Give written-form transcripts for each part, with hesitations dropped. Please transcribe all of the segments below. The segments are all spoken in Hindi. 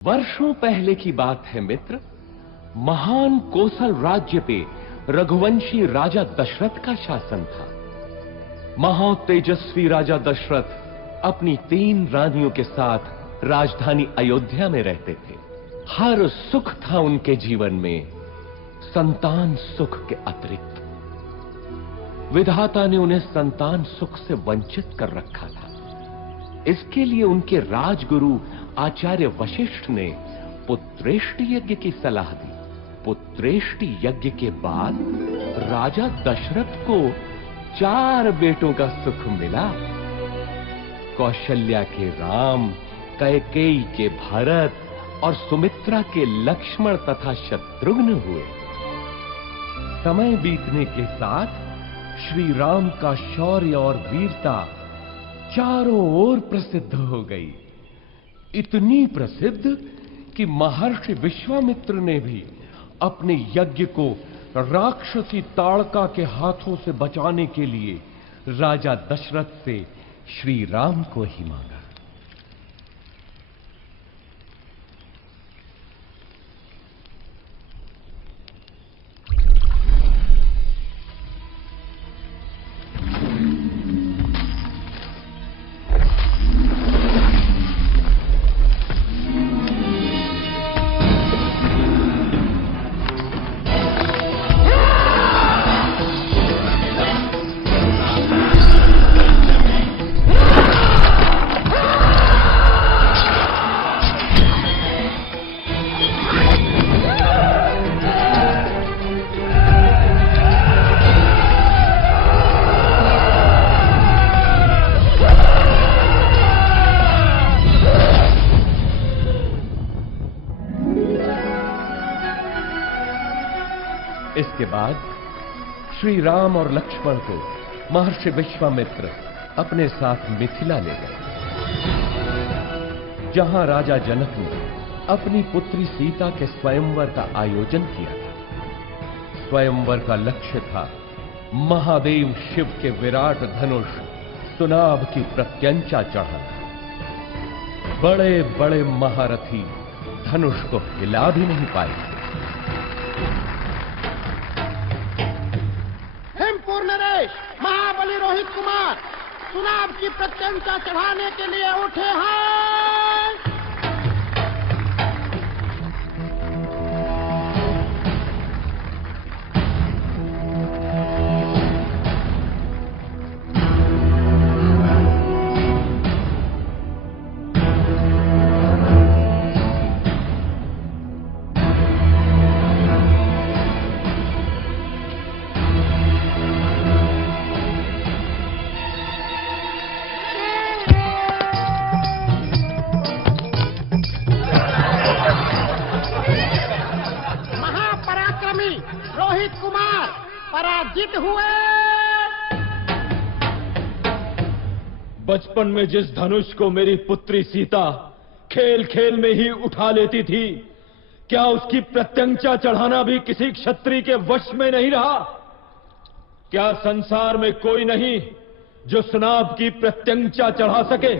वर्षों पहले की बात है मित्र। महान कोसल राज्य पे रघुवंशी राजा दशरथ का शासन था। महातेजस्वी राजा दशरथ अपनी 3 रानियों के साथ राजधानी अयोध्या में रहते थे। हर सुख था उनके जीवन में, संतान सुख के अतिरिक्त। विधाता ने उन्हें संतान सुख से वंचित कर रखा था। इसके लिए उनके राजगुरु आचार्य वशिष्ठ ने पुत्रेष्टि यज्ञ की सलाह दी। पुत्रेष्टि यज्ञ के बाद राजा दशरथ को 4 बेटों का सुख मिला। कौशल्या के राम, कैकेयी के भरत और सुमित्रा के लक्ष्मण तथा शत्रुघ्न हुए। समय बीतने के साथ श्री राम का शौर्य और वीरता चारों ओर प्रसिद्ध हो गई। इतनी प्रसिद्ध कि महर्षि विश्वामित्र ने भी अपने यज्ञ को राक्षसी ताड़का के हाथों से बचाने के लिए राजा दशरथ से श्री राम को ही मांगा। इसके बाद श्री राम और लक्ष्मण को महर्षि विश्वामित्र अपने साथ मिथिला ले गए, जहां राजा जनक ने अपनी पुत्री सीता के स्वयंवर का आयोजन किया था। स्वयंवर का लक्ष्य था महादेव शिव के विराट धनुष सुनाभ की प्रत्यंचा चढ़ाना। बड़े बड़े महारथी धनुष को हिला भी नहीं पाए। नरेश, महाबली रोहित कुमार सुनाभ की प्रत्यंचा चढ़ाने के लिए उठे हैं। रोहित कुमार पराजित हुए। बचपन में जिस धनुष को मेरी पुत्री सीता खेल खेल में ही उठा लेती थी, क्या उसकी प्रत्यंचा चढ़ाना भी किसी क्षत्रिय के वश में नहीं रहा? क्या संसार में कोई नहीं जो सुनाभ की प्रत्यंचा चढ़ा सके?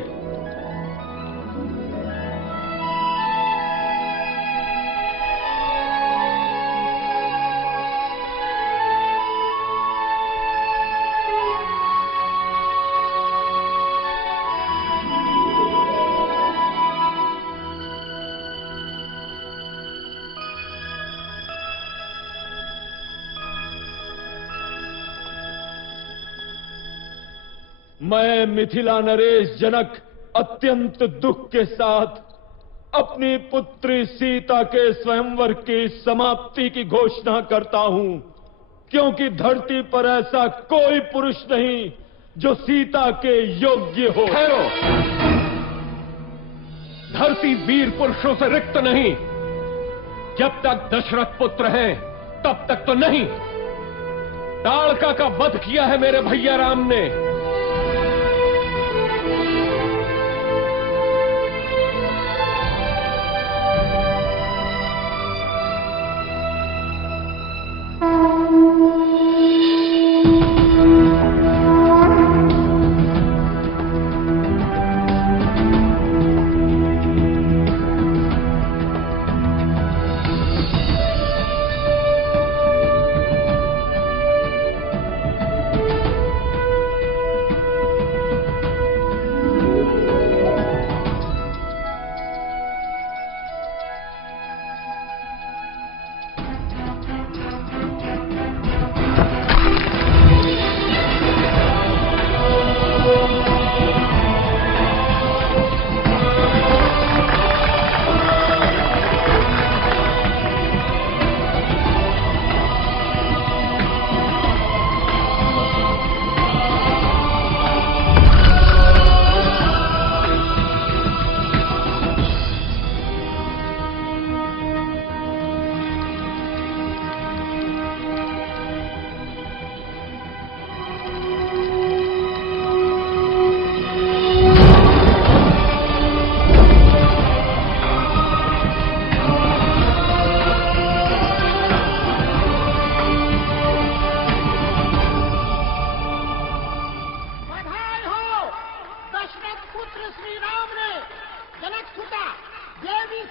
मैं मिथिला नरेश जनक अत्यंत दुख के साथ अपनी पुत्री सीता के स्वयंवर की समाप्ति की घोषणा करता हूं, क्योंकि धरती पर ऐसा कोई पुरुष नहीं जो सीता के योग्य हो। ठहरो, धरती वीर पुरुषों से रिक्त नहीं। जब तक दशरथ पुत्र हैं तब तक तो नहीं। ताड़का का वध किया है मेरे भैया राम ने।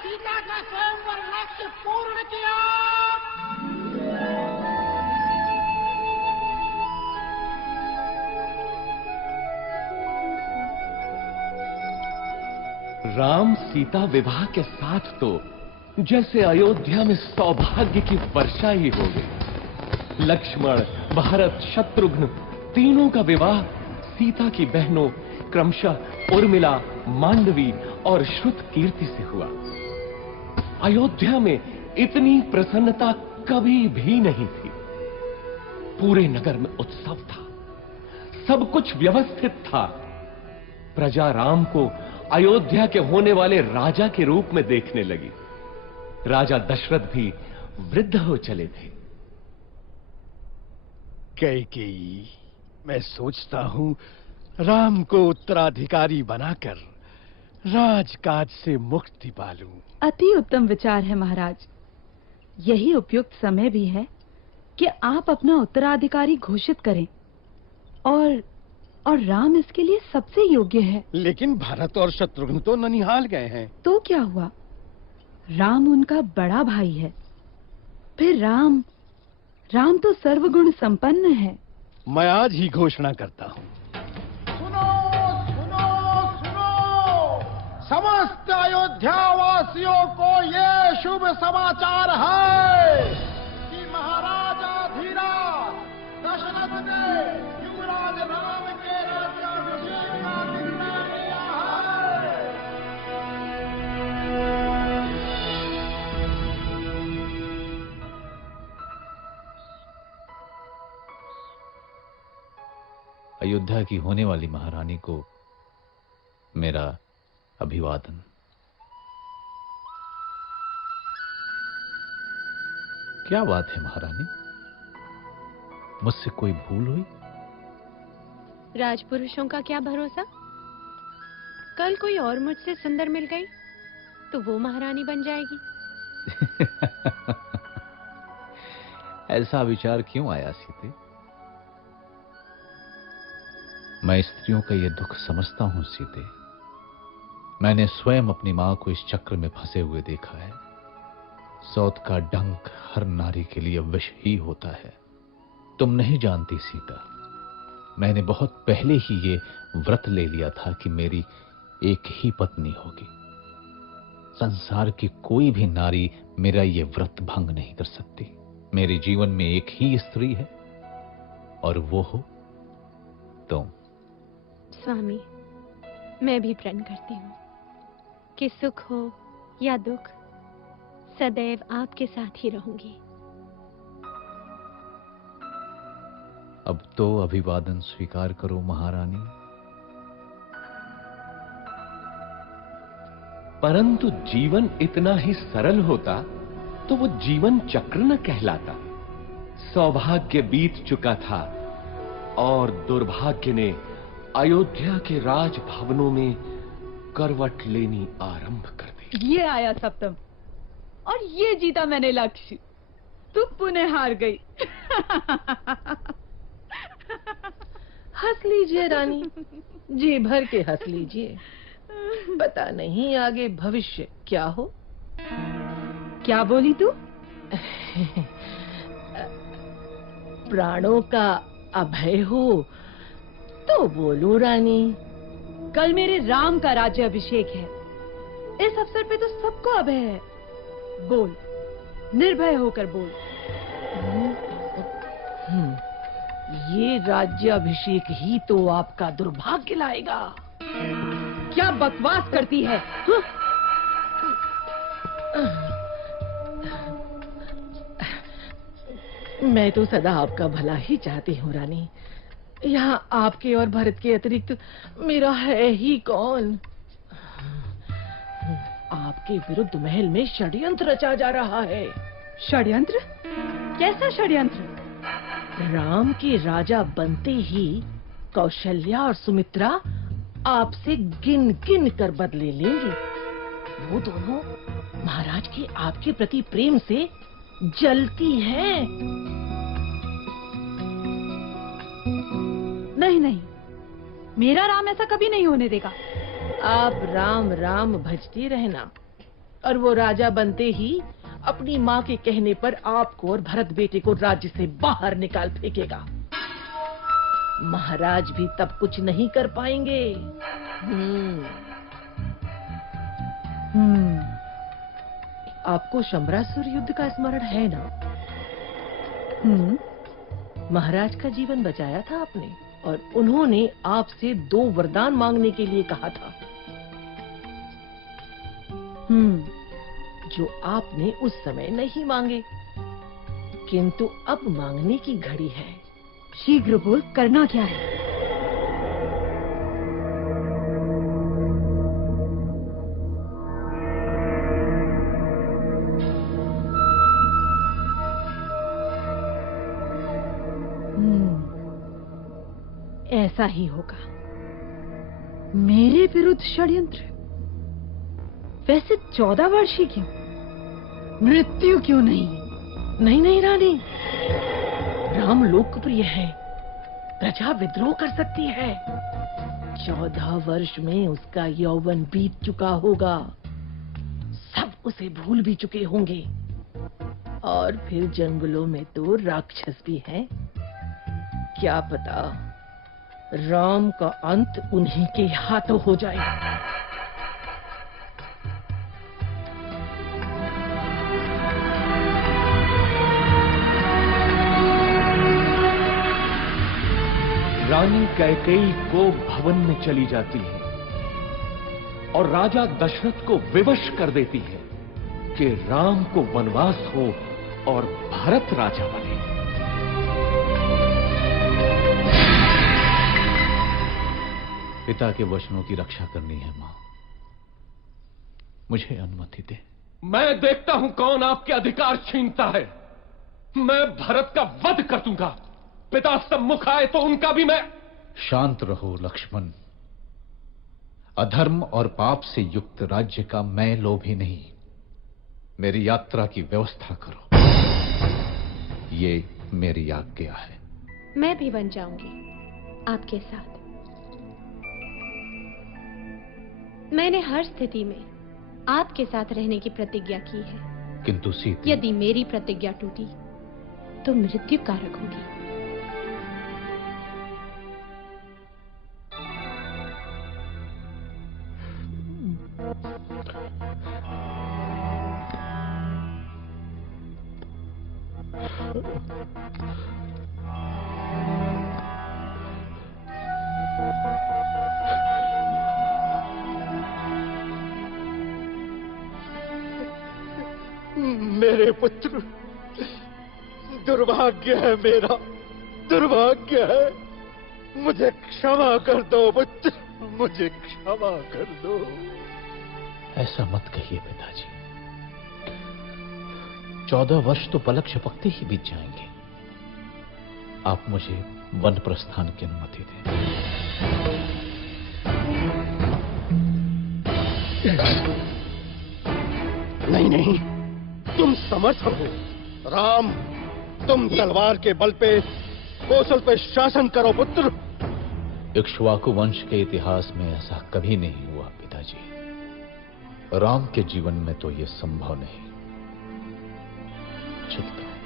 सीता का स्वयंवर लक्ष्य पूर्ण किया। राम सीता विवाह के साथ तो जैसे अयोध्या में सौभाग्य की वर्षा ही हो गई। लक्ष्मण, भरत, शत्रुघ्न तीनों का विवाह सीता की बहनों क्रमशः उर्मिला, मांडवी और श्रुतकीर्ति से हुआ। अयोध्या में इतनी प्रसन्नता कभी भी नहीं थी। पूरे नगर में उत्सव था, सब कुछ व्यवस्थित था। प्रजा राम को अयोध्या के होने वाले राजा के रूप में देखने लगी। राजा दशरथ भी वृद्ध हो चले थे। कैकेयी, मैं सोचता हूँ राम को उत्तराधिकारी बनाकर राजकाज से मुक्ति पालूं। अति उत्तम विचार है महाराज। यही उपयुक्त समय भी है कि आप अपना उत्तराधिकारी घोषित करें और राम इसके लिए सबसे योग्य है। लेकिन भरत और शत्रुघ्न तो ननिहाल गए हैं। तो क्या हुआ? राम उनका बड़ा भाई है। फिर राम तो सर्वगुण संपन्न है। मैं आज ही घोषणा करता हूँ। सुनो सुनो सुनो, समस्त अयोध्या वासियों को ये शुभ समाचार है कि महाराजा धीराज दशरथ ने युवराज राम के राज्याभिषेक का निर्णय लिया है। अयोध्या की होने वाली महारानी को मेरा अभिवादन। क्या बात है महारानी, मुझसे कोई भूल हुई? राजपुरुषों का क्या भरोसा, कल कोई और मुझसे सुंदर मिल गई तो वो महारानी बन जाएगी। ऐसा विचार क्यों आया सीते? मैं स्त्रियों का ये दुख समझता हूं सीते। मैंने स्वयं अपनी मां को इस चक्र में फंसे हुए देखा है। सौत का डंक हर नारी के लिए विष ही होता है। तुम नहीं जानती सीता, मैंने बहुत पहले ही ये व्रत ले लिया था कि मेरी एक ही पत्नी होगी। संसार की कोई भी नारी मेरा ये व्रत भंग नहीं कर सकती। मेरे जीवन में एक ही स्त्री है और वो हो तुम। स्वामी, मैं भी प्रण करती हूँ कि सुख हो या दुख सदैव आपके साथ ही रहूंगी। अब तो अभिवादन स्वीकार करो महारानी। परंतु जीवन इतना ही सरल होता तो वो जीवन चक्र न कहलाता। सौभाग्य बीत चुका था और दुर्भाग्य ने अयोध्या के राजभवनों में करवट लेनी आरंभ कर दी। ये आया सप्तम और ये जीता मैंने लक्ष्य। तू पुनः हार गई। हंस लीजिए रानी, जी भर के हंस लीजिए। पता नहीं आगे भविष्य क्या हो। क्या बोली तू? प्राणों का अभय हो तो बोलो रानी। कल मेरे राम का राज्याभिषेक है। इस अवसर पे तो सबको अभय है। बोल, निर्भय होकर बोल। ये राज्याभिषेक ही तो आपका दुर्भाग्य लाएगा। क्या बकवास करती है? मैं तो सदा आपका भला ही चाहती हूँ रानी। यहाँ आपके और भरत के अतिरिक्त मेरा है ही कौन। आपके विरुद्ध महल में षड्यंत्र रचा जा रहा है। षड्यंत्र? कैसा षड्यंत्र? राम के राजा बनते ही कौशल्या और सुमित्रा आपसे गिन गिन कर बदले लेंगे। वो दोनों महाराज के आपके प्रति प्रेम से जलती हैं। नहीं नहीं, मेरा राम ऐसा कभी नहीं होने देगा। आप राम राम भजती रहना। और वो राजा बनते ही अपनी माँ के कहने पर आपको और भरत बेटे को राज्य से बाहर निकाल फेंकेगा। महाराज भी तब कुछ नहीं कर पाएंगे। आपको शंबरासुर युद्ध का स्मरण है ना? महाराज का जीवन बचाया था आपने और उन्होंने आपसे 2 वरदान मांगने के लिए कहा था, जो आपने उस समय नहीं मांगे, किंतु अब मांगने की घड़ी है। शीघ्र बोल, करना क्या है? ऐसा ही होगा। मेरे विरुद्ध षड्यंत्र? वैसे 14 वर्ष ही क्यों? मृत्यु क्यों नहीं? नहीं रानी, राम लोकप्रिय है, प्रजा विद्रोह कर सकती है। 14 वर्ष में उसका यौवन बीत चुका होगा, सब उसे भूल भी चुके होंगे, और फिर जंगलों में तो राक्षस भी हैं। क्या पता राम का अंत उन्हीं के हाथों हो जाए। रानी कैकेयी को भवन में चली जाती है और राजा दशरथ को विवश कर देती है कि राम को वनवास हो और भरत राजा बने। पिता के वचनों की रक्षा करनी है मां, मुझे अनुमति दे। मैं देखता हूं कौन आपके अधिकार छीनता है। मैं भरत का वध कर दूंगा। पिता सम्मुख आए तो उनका भी मैं। शांत रहो लक्ष्मण। अधर्म और पाप से युक्त राज्य का मैं लोभी नहीं। मेरी यात्रा की व्यवस्था करो, ये मेरी आज्ञा है। मैं भी बन जाऊंगी आपके साथ। मैंने हर स्थिति में आपके साथ रहने की प्रतिज्ञा की है, किंतु सीता, यदि मेरी प्रतिज्ञा टूटी तो मृत्यु कारक होगी। मेरे पुत्र, दुर्भाग्य है मेरा, दुर्भाग्य है। मुझे क्षमा कर दो पुत्र, मुझे क्षमा कर दो। ऐसा मत कहिए पिताजी। 14 वर्ष तो पलक झपकते ही बीत जाएंगे। आप मुझे वन प्रस्थान की अनुमति दें। नहीं नहीं, तुम समर्थ हो। राम, तुम तलवार के बल पे कौशल पे शासन करो पुत्र। इक्ष्वाकु वंश के इतिहास में ऐसा कभी नहीं हुआ पिताजी। राम के जीवन में तो ये संभव नहीं। चलता हूं।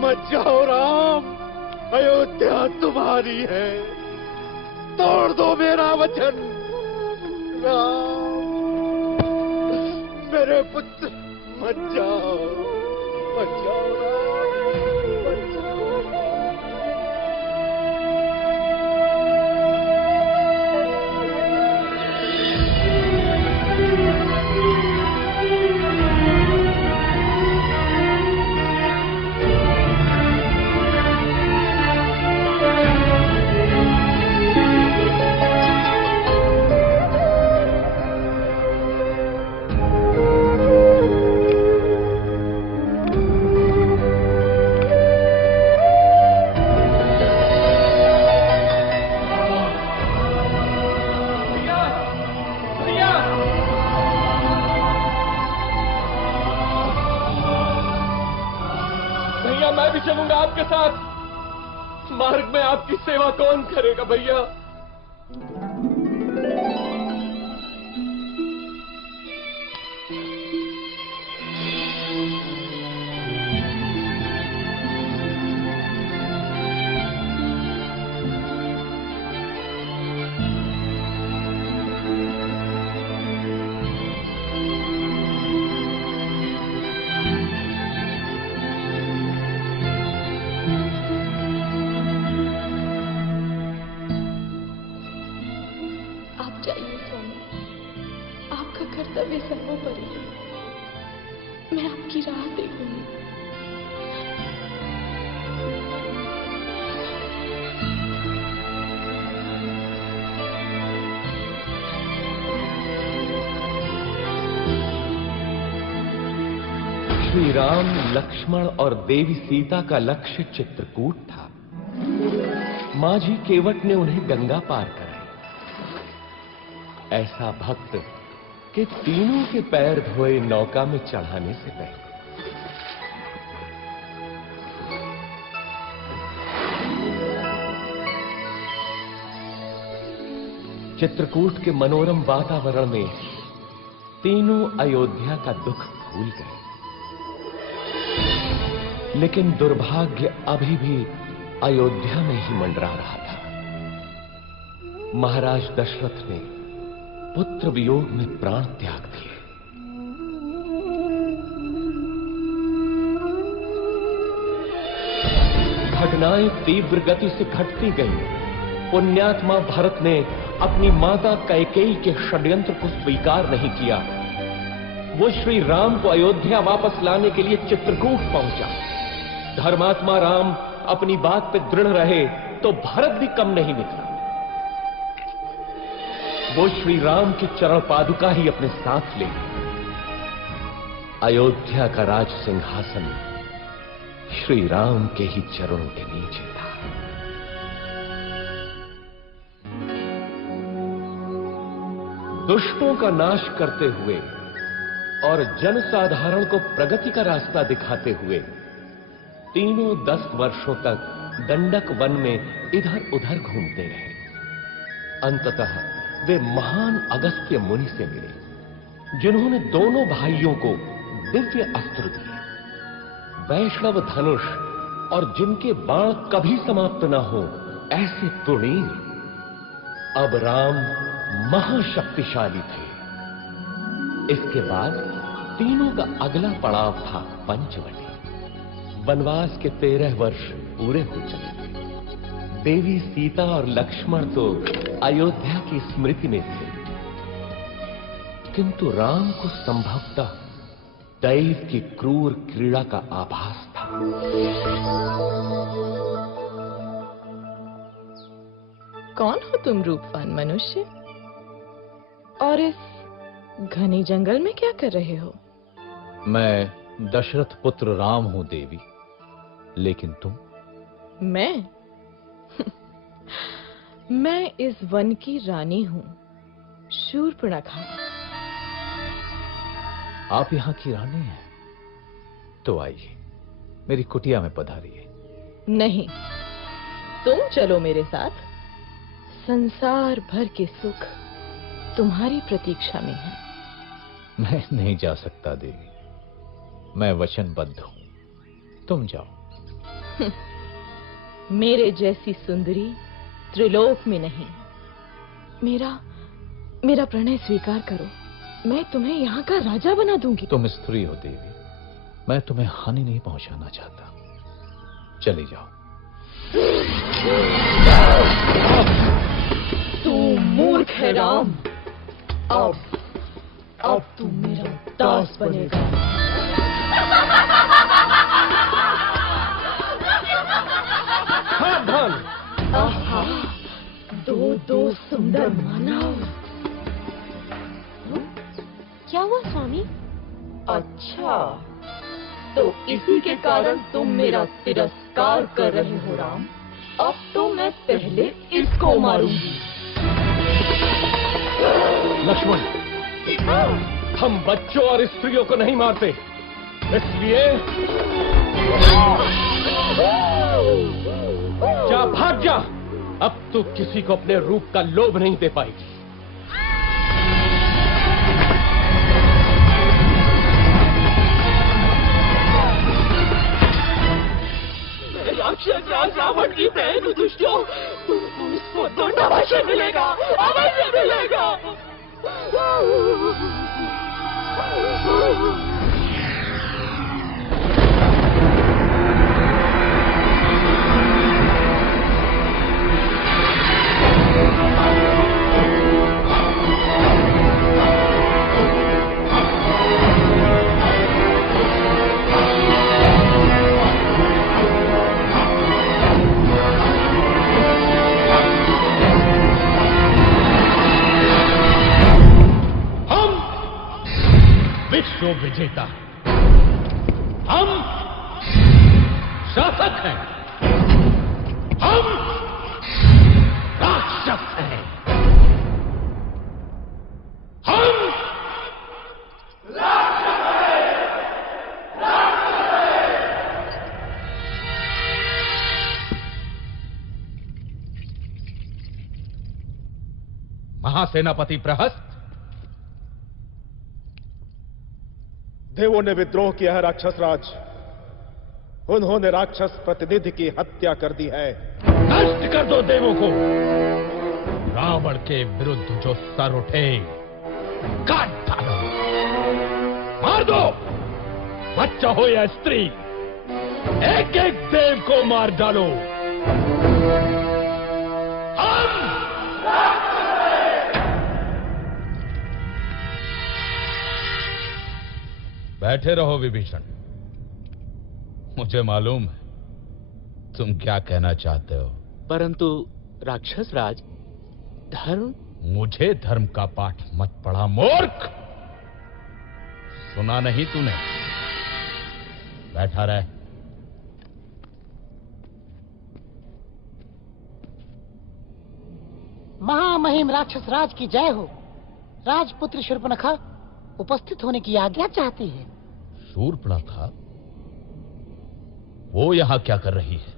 मत जाओ राम, अयोध्या तुम्हारी है। तोड़ दो मेरा वचन। राम, मेरे पुत्र, मत जाओ, मत जाओ राम, मत जाओ। चलूंगा आपके साथ। मार्ग में आपकी सेवा कौन करेगा भैया? आप जाइए स्वामी, आपका कर्तव्य सर्वोपरि है। मैं आपकी राह देखूंगी। श्री राम, लक्ष्मण और देवी सीता का लक्ष्य चित्रकूट था। माझी केवट ने उन्हें गंगा पार कराई। ऐसा भक्त कि तीनों के पैर धोए नौका में चढ़ाने से पहले। चित्रकूट के मनोरम वातावरण में तीनों अयोध्या का दुख भूल गए। लेकिन दुर्भाग्य अभी भी अयोध्या में ही मंडरा रहा था। महाराज दशरथ ने पुत्र वियोग में प्राण त्याग दिए। घटनाएं तीव्र गति से घटती गईं। पुण्यात्मा भरत ने अपनी माता कैकेयी के षड्यंत्र को स्वीकार नहीं किया। वो श्री राम को अयोध्या वापस लाने के लिए चित्रकूट पहुंचा। धर्मात्मा राम अपनी बात पे दृढ़ रहे तो भरत भी कम नहीं निकला। वो श्री राम की चरण पादुका ही अपने साथ ले गए। अयोध्या का राज सिंहासन श्री राम के ही चरणों के नीचे था। दुष्टों का नाश करते हुए और जनसाधारण को प्रगति का रास्ता दिखाते हुए तीनों 10 वर्षों तक दंडक वन में इधर उधर घूमते रहे। अंततः वे महान अगस्त्य मुनि से मिले, जिन्होंने दोनों भाइयों को दिव्य अस्त्र दिए, वैष्णव धनुष, और जिनके बाण कभी समाप्त न हो ऐसे तुणीर। अब राम महाशक्तिशाली थे। इसके बाद तीनों का अगला पड़ाव था पंचवटी। वनवास के 13 वर्ष पूरे हो चले थे। देवी सीता और लक्ष्मण तो अयोध्या की स्मृति में थे, किंतु राम को संभवतः दैव की क्रूर क्रीड़ा का आभास था। कौन हो तुम रूपवान मनुष्य? और इस घने जंगल में क्या कर रहे हो? मैं दशरथ पुत्र राम हूं देवी, लेकिन तुम? मैं मैं इस वन की रानी हूं, शूर्पणखा। आप यहां की रानी हैं? तो आइए, मेरी कुटिया में पधारिए। नहीं, तुम चलो मेरे साथ। संसार भर के सुख तुम्हारी प्रतीक्षा में है। मैं नहीं जा सकता देवी, मैं वचनबद्ध हूं। तुम जाओ। मेरे जैसी सुंदरी त्रिलोक में नहीं। मेरा प्रणय स्वीकार करो। मैं तुम्हें यहाँ का राजा बना दूंगी। तुम स्त्री हो देवी, मैं तुम्हें हानि नहीं पहुंचाना चाहता। चली जाओ। तू मूर्ख है राम। अब तू मेरा दास बनेगा। सावधान! आहा, दो सुंदर मानव। क्या हुआ स्वामी? अच्छा, तो इसी के कारण तुम मेरा तिरस्कार कर रहे हो राम। अब तो मैं पहले इसको मारूंगी। लक्ष्मण, हम बच्चों और स्त्रियों को नहीं मारते, इसलिए जा, भाग जा। अब तू किसी को अपने रूप का लोभ नहीं दे पाएगी। राक्षस राज रावण की बहन दुष्टों, इसको दंड अवश्य मिलेगा, अवश्य मिलेगा। विश्व विजेता हम शासक हैं, हम राक्षस हैं, हम राक्षस हैं, राक्षस हैं। महासेनापति प्रहस्त, देवों ने विद्रोह किया है राक्षस राज। उन्होंने राक्षस प्रतिनिधि की हत्या कर दी है। नष्ट कर दो देवों को। रावण के विरुद्ध जो सर उठे काट डालो, मार दो। बच्चा हो या स्त्री, एक एक देव को मार डालो। बैठे रहो विभीषण। मुझे मालूम है तुम क्या कहना चाहते हो, परंतु राक्षस राज, धर्म। मुझे धर्म का पाठ मत पढ़ा मूर्ख। सुना नहीं तूने? बैठा रहे। महामहिम राक्षस राज की जय हो। राजपुत्री शूर्पणखा उपस्थित होने की आज्ञा चाहती है। शूर्पणखा? वो यहां क्या कर रही है?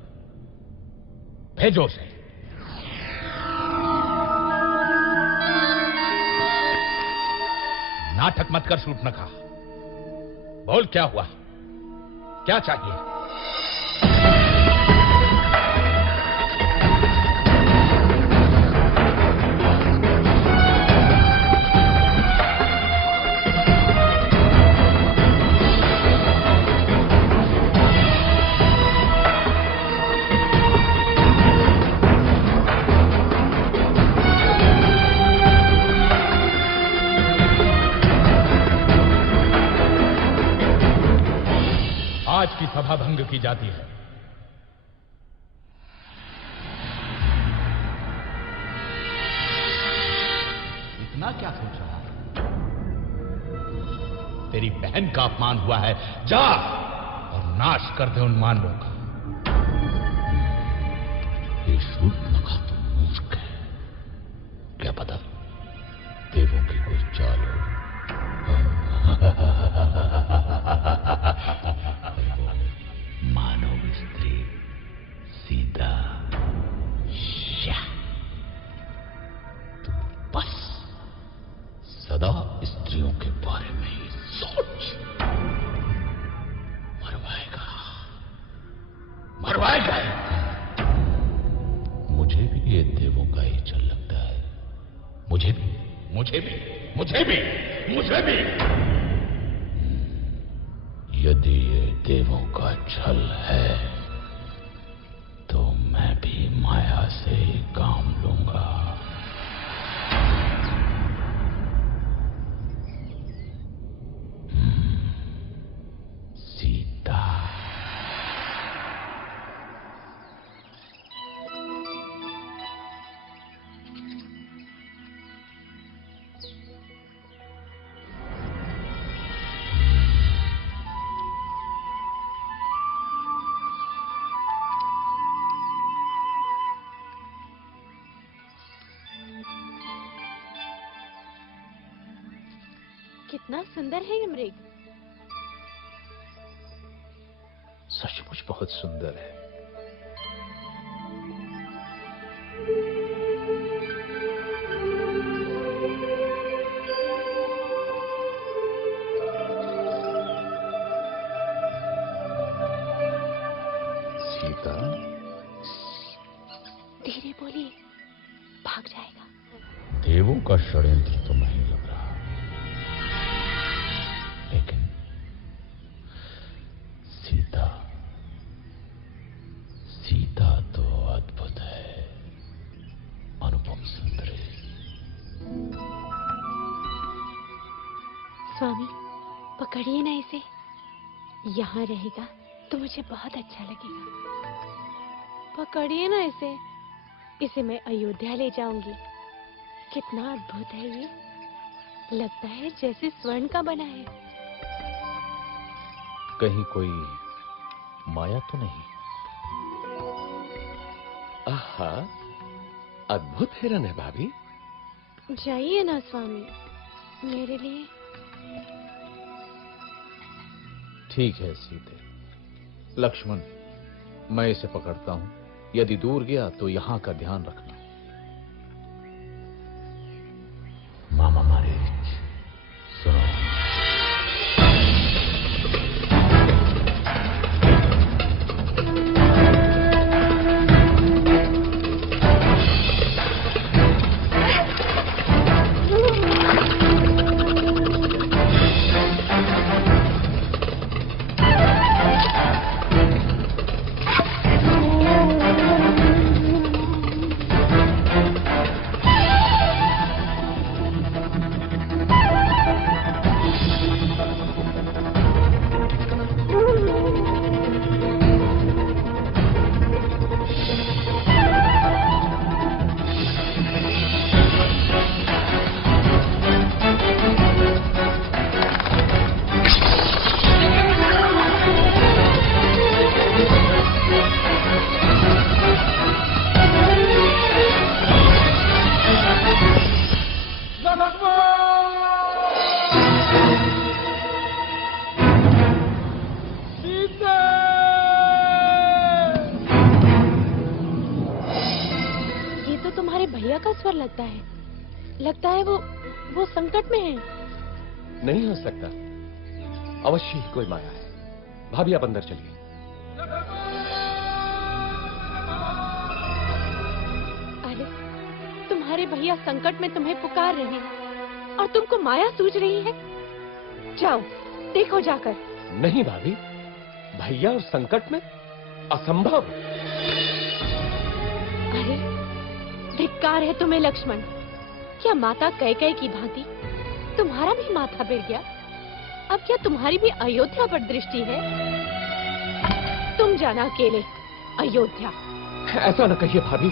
भेजो उसे। नाटक मत कर शूर्पणखा। बोल क्या हुआ, क्या चाहिए? आज की सभा भंग की जाती है। इतना क्या सोच रहा है? तेरी बहन का अपमान हुआ है, जा और नाश कर दे उन मानवों का। ये शूर्पणखा तो मूर्ख है, क्या पता देवों की कोई चाल हो। मानव स्त्री सीता, तू बस सदा स्त्रियों के बारे में ही सोच। मरवाएगा। मुझे भी ये देवों का ही चल लगता है। मुझे भी। यदि ये देवों का छल है तो मैं भी माया से ही काम लूंगा। सीता। कितना सुंदर है ये मृग। सचमुच बहुत सुंदर है। बोलिए, भाग जाएगा। देवों का षड्यंत्र तो नहीं लग रहा, लेकिन सीता तो अद्भुत है, अनुपम सुंदरी। स्वामी, पकड़िए ना इसे, यहाँ रहेगा तो मुझे बहुत अच्छा लगेगा। पकड़िए ना इसे मैं अयोध्या ले जाऊंगी। कितना अद्भुत है ये, लगता है जैसे स्वर्ण का बना है। कहीं कोई माया तो नहीं? आहा, अद्भुत हिरन है भाभी। जाइए ना स्वामी, मेरे लिए। ठीक है सीते। लक्ष्मण, मैं इसे पकड़ता हूं, यदि दूर गया तो यहां का ध्यान रखना। मामा मारीच, सुनो। लगता है वो संकट में है। नहीं हो सकता, अवश्य ही कोई माया है। भाभी आप अंदर चलिए। अरे, तुम्हारे भैया संकट में तुम्हें पुकार रहे हैं और तुमको माया सूझ रही है। जाओ देखो जाकर। नहीं भाभी, भैया और संकट में असंभव। अरे, धिक्कार है तुम्हें लक्ष्मण। क्या माता कैकेयी की भांति तुम्हारा भी माथा गिर गया? अब क्या तुम्हारी भी अयोध्या पर दृष्टि है? तुम जाना अकेले अयोध्या। ऐसा न कहिए भाभी।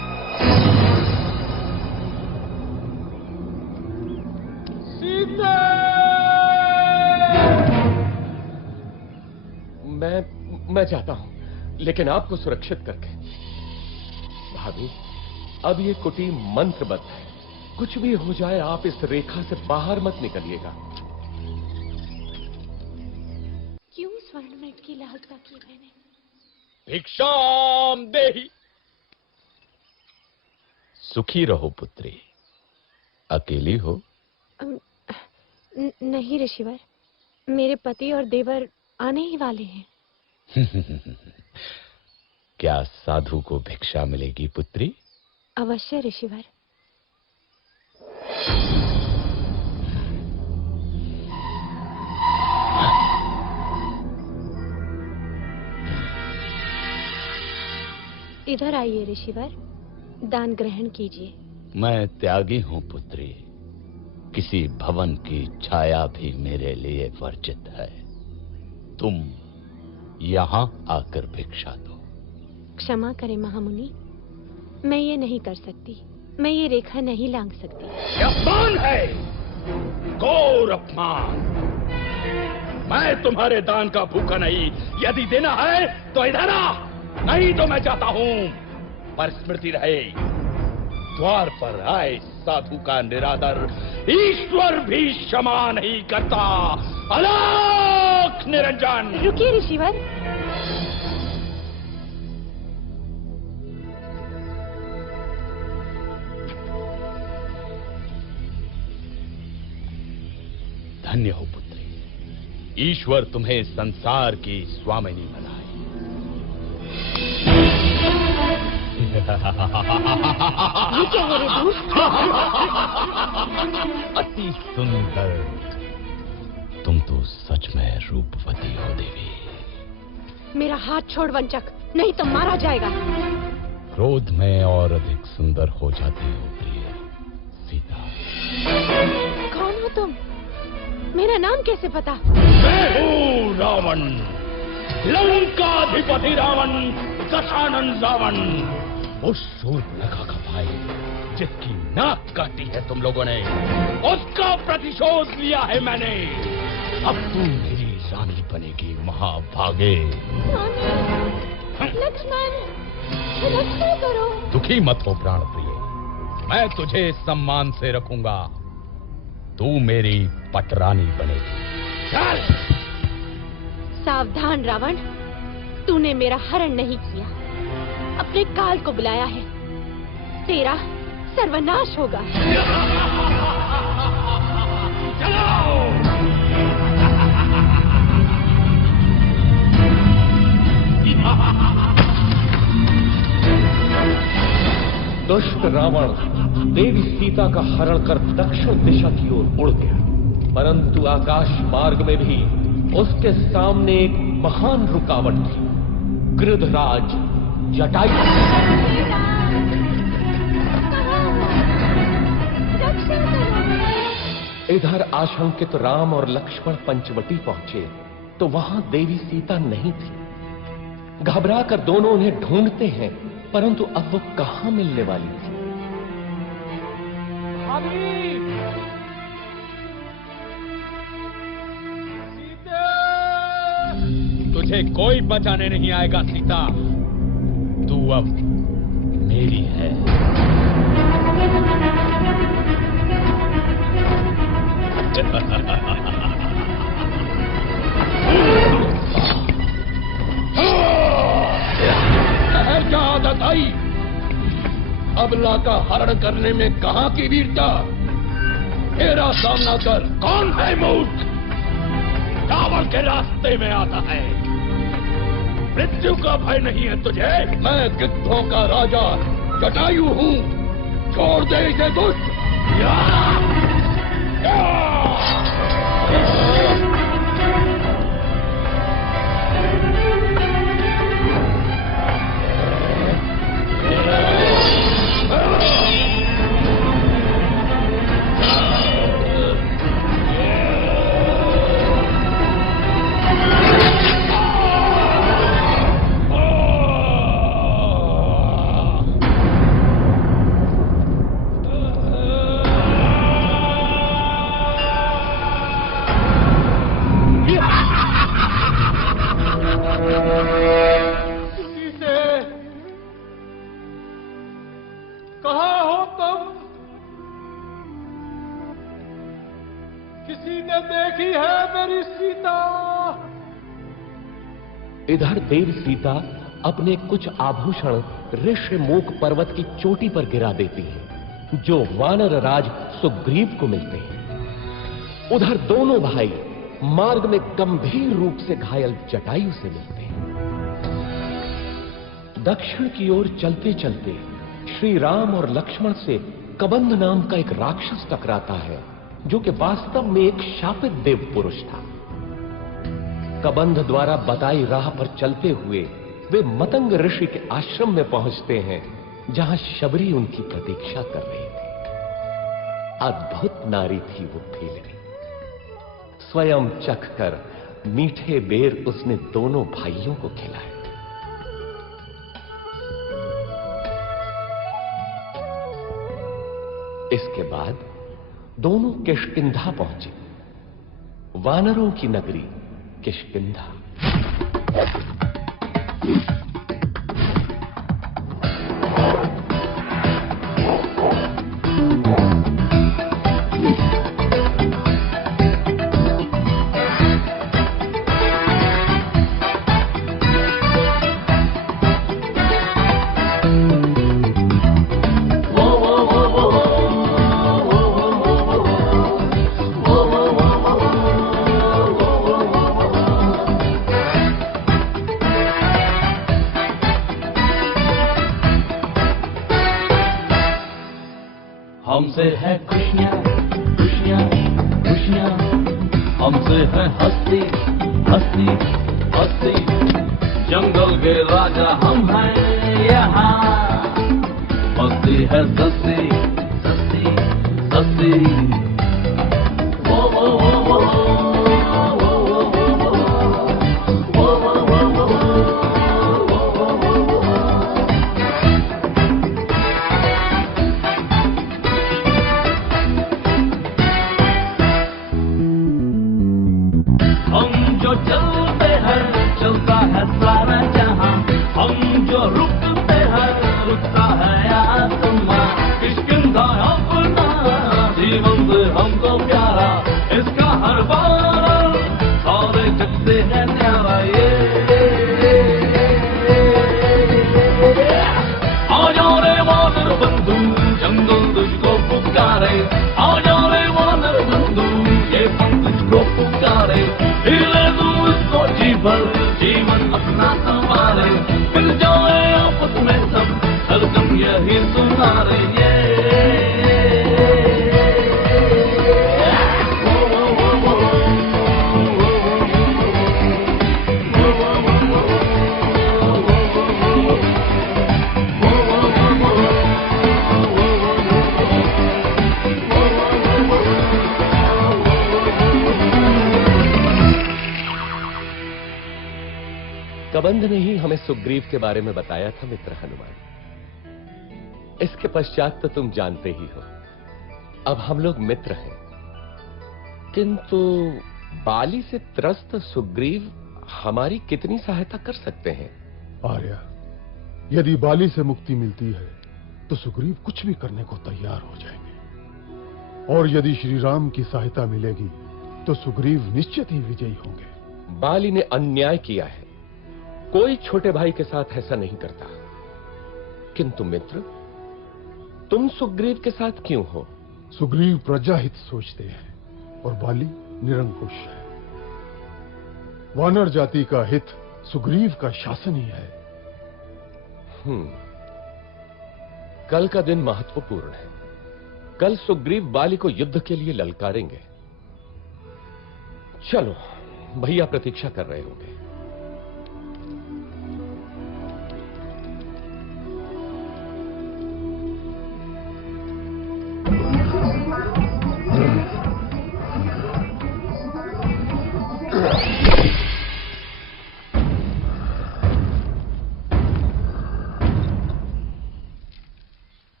सीता! मैं जाता हूं, लेकिन आपको सुरक्षित करके। भाभी, अब ये कुटी मंत्रबद्ध है। कुछ भी हो जाए, आप इस रेखा से बाहर मत निकलिएगा। क्यों स्वर्ण मृग की लालसा की मैंने? भिक्षाम देहि। सुखी रहो पुत्री। अकेली हो? नहीं ऋषिवर, मेरे पति और देवर आने ही वाले हैं। क्या साधु को भिक्षा मिलेगी पुत्री? अवश्य ऋषिवर। इधर आइए ऋषिवर, दान ग्रहण कीजिए। मैं त्यागी हूं पुत्री, किसी भवन की छाया भी मेरे लिए वर्जित है। तुम यहां आकर भिक्षा दो। क्षमा करें महामुनि, मैं ये नहीं कर सकती। मैं ये रेखा नहीं लांघ सकती। अपमान है, घोर अपमान। मैं तुम्हारे दान का भूखा नहीं। यदि देना है तो इधर आ, नहीं तो मैं जाता हूं। पर स्मृति रहे, द्वार पर आए साधु का निरादर ईश्वर भी क्षमा नहीं करता। अलौक निरंजन। रुकिए ऋषिवर। धन्य हो पुत्री, ईश्वर तुम्हें संसार की स्वामिनी बनाए। ये क्या है रे दूर? अति सुंदर। तुम तो सच में रूपवती हो देवी। मेरा हाथ छोड़ वंचक, नहीं तो मारा जाएगा। क्रोध में और अधिक सुंदर हो जाती हो प्रिय सीता। कौन हो तुम? मेरा नाम कैसे पता? मैं हूँ रावण, लंकाधिपति रावण, दशानन रावण। उस शूर्पणखा का भाई जिसकी नाक काटी है तुम लोगों ने, उसका प्रतिशोध लिया है मैंने। अब तुम मेरी रानी बनेगी महाभागे। लक्ष्मण, रक्षा करो। दुखी मत हो प्राण प्रिय, मैं तुझे सम्मान से रखूंगा। तू मेरी पटरानी बनेगी। चल। सावधान रावण, तूने मेरा हरण नहीं किया, अपने काल को बुलाया है। तेरा सर्वनाश होगा। दुष्ट रावण देवी सीता का हरण कर दक्षिण दिशा की ओर उड़ गया, परंतु आकाश मार्ग में भी उसके सामने एक महान रुकावट थी। गृधराज जटायु। इधर आशंकित राम और लक्ष्मण पंचवटी पहुंचे तो वहां देवी सीता नहीं थी। घबराकर दोनों उन्हें ढूंढते हैं, परंतु अब वो कहां मिलने वाली थी। तुझे कोई बचाने नहीं आएगा सीता, तू अब मेरी है। क्या आदत आई? अबला का हरण करने में कहां की वीरता? मेरा सामना कर। कौन है मूर्ख? रावण के रास्ते में आता है। मृत्यु का भय नहीं है तुझे? मैं गिद्धों का राजा जटायु हूँ। छोड़ दे इसे दुष्ट। इधर देव सीता अपने कुछ आभूषण ऋष्यमुख पर्वत की चोटी पर गिरा देती है, जो वानर राज सुग्रीव को मिलते हैं। उधर दोनों भाई मार्ग में गंभीर रूप से घायल जटायु से मिलते हैं। दक्षिण की ओर चलते चलते श्री राम और लक्ष्मण से कबंध नाम का एक राक्षस टकराता है, जो कि वास्तव में एक शापित देव पुरुष था। कबंध द्वारा बताई राह पर चलते हुए वे मतंग ऋषि के आश्रम में पहुंचते हैं, जहां शबरी उनकी प्रतीक्षा कर रही थी। अद्भुत नारी थी वो भेलरी। स्वयं चखकर मीठे बेर उसने दोनों भाइयों को खिलाए। इसके बाद दोनों किष्किंधा पहुंचे, वानरों की नगरी किष्किंधा। हमसे है हस्ती हस्ती हस्ती, जंगल के राजा हम हैं यहाँ। मस्ती है सस्ती सस्ती सस्ती, वो वो वो वो वो वो वो वो वो। हम जो चलते हैं चलता है सारा जहां, हम जो रुकते हैं रुकता है आसमां। किष्किंधा अपना जीवन से हमको प्यारा, इसका हर बार सारे जग से है न्यारा। ये आ जाओ रे वानर बंधु, जंगल तुझको पुकारे। आ जाओ रे वानर बंधु, ये पंख तुझको पुकारे। हिले तू इसको जी भर, जीवन अपना संवारे। मिल जाए आपस में सब, सरगम यही सुनारे। ये कबंध ने ही हमें सुग्रीव के बारे में बताया था मित्र हनुमान। इसके पश्चात तो तुम जानते ही हो, अब हम लोग मित्र हैं। किंतु बाली से त्रस्त सुग्रीव हमारी कितनी सहायता कर सकते हैं? आर्या, यदि बाली से मुक्ति मिलती है तो सुग्रीव कुछ भी करने को तैयार हो जाएंगे, और यदि श्री राम की सहायता मिलेगी तो सुग्रीव निश्चित ही विजयी होंगे। बाली ने अन्याय किया है, कोई छोटे भाई के साथ ऐसा नहीं करता। किंतु मित्र, तुम सुग्रीव के साथ क्यों हो? सुग्रीव प्रजाहित सोचते हैं और बाली निरंकुश है। वानर जाति का हित सुग्रीव का शासन ही है। कल का दिन महत्वपूर्ण है। कल सुग्रीव बाली को युद्ध के लिए ललकारेंगे। चलो, भैया प्रतीक्षा कर रहे होंगे।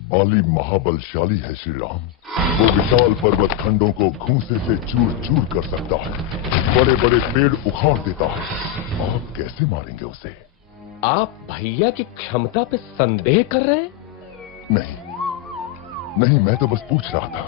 बाली महाबलशाली है श्री राम। वो विशाल पर्वत खंडों को घूंसे से चूर चूर कर सकता है, बड़े बड़े पेड़ उखाड़ देता है। आप कैसे मारेंगे उसे? आप भैया की क्षमता पे संदेह कर रहे हैं? नहीं नहीं, मैं तो बस पूछ रहा था।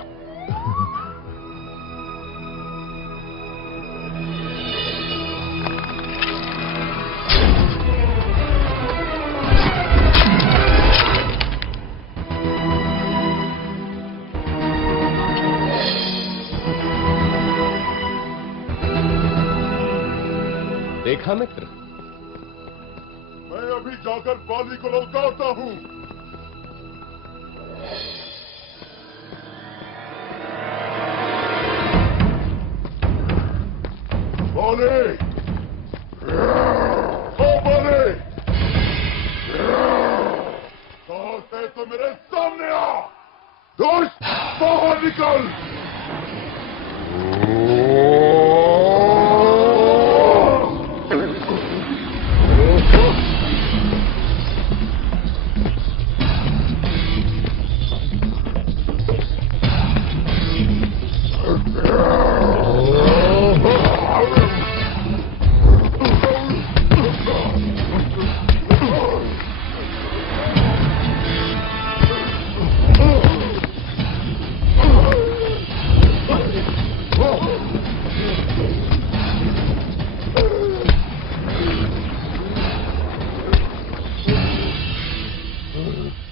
देखा मित्र, मैं अभी जाकर बाली को लौटाता हूं। बाली, ओ बाली, साहस है तो मेरे सामने आ। दुष्ट, बाहर निकल।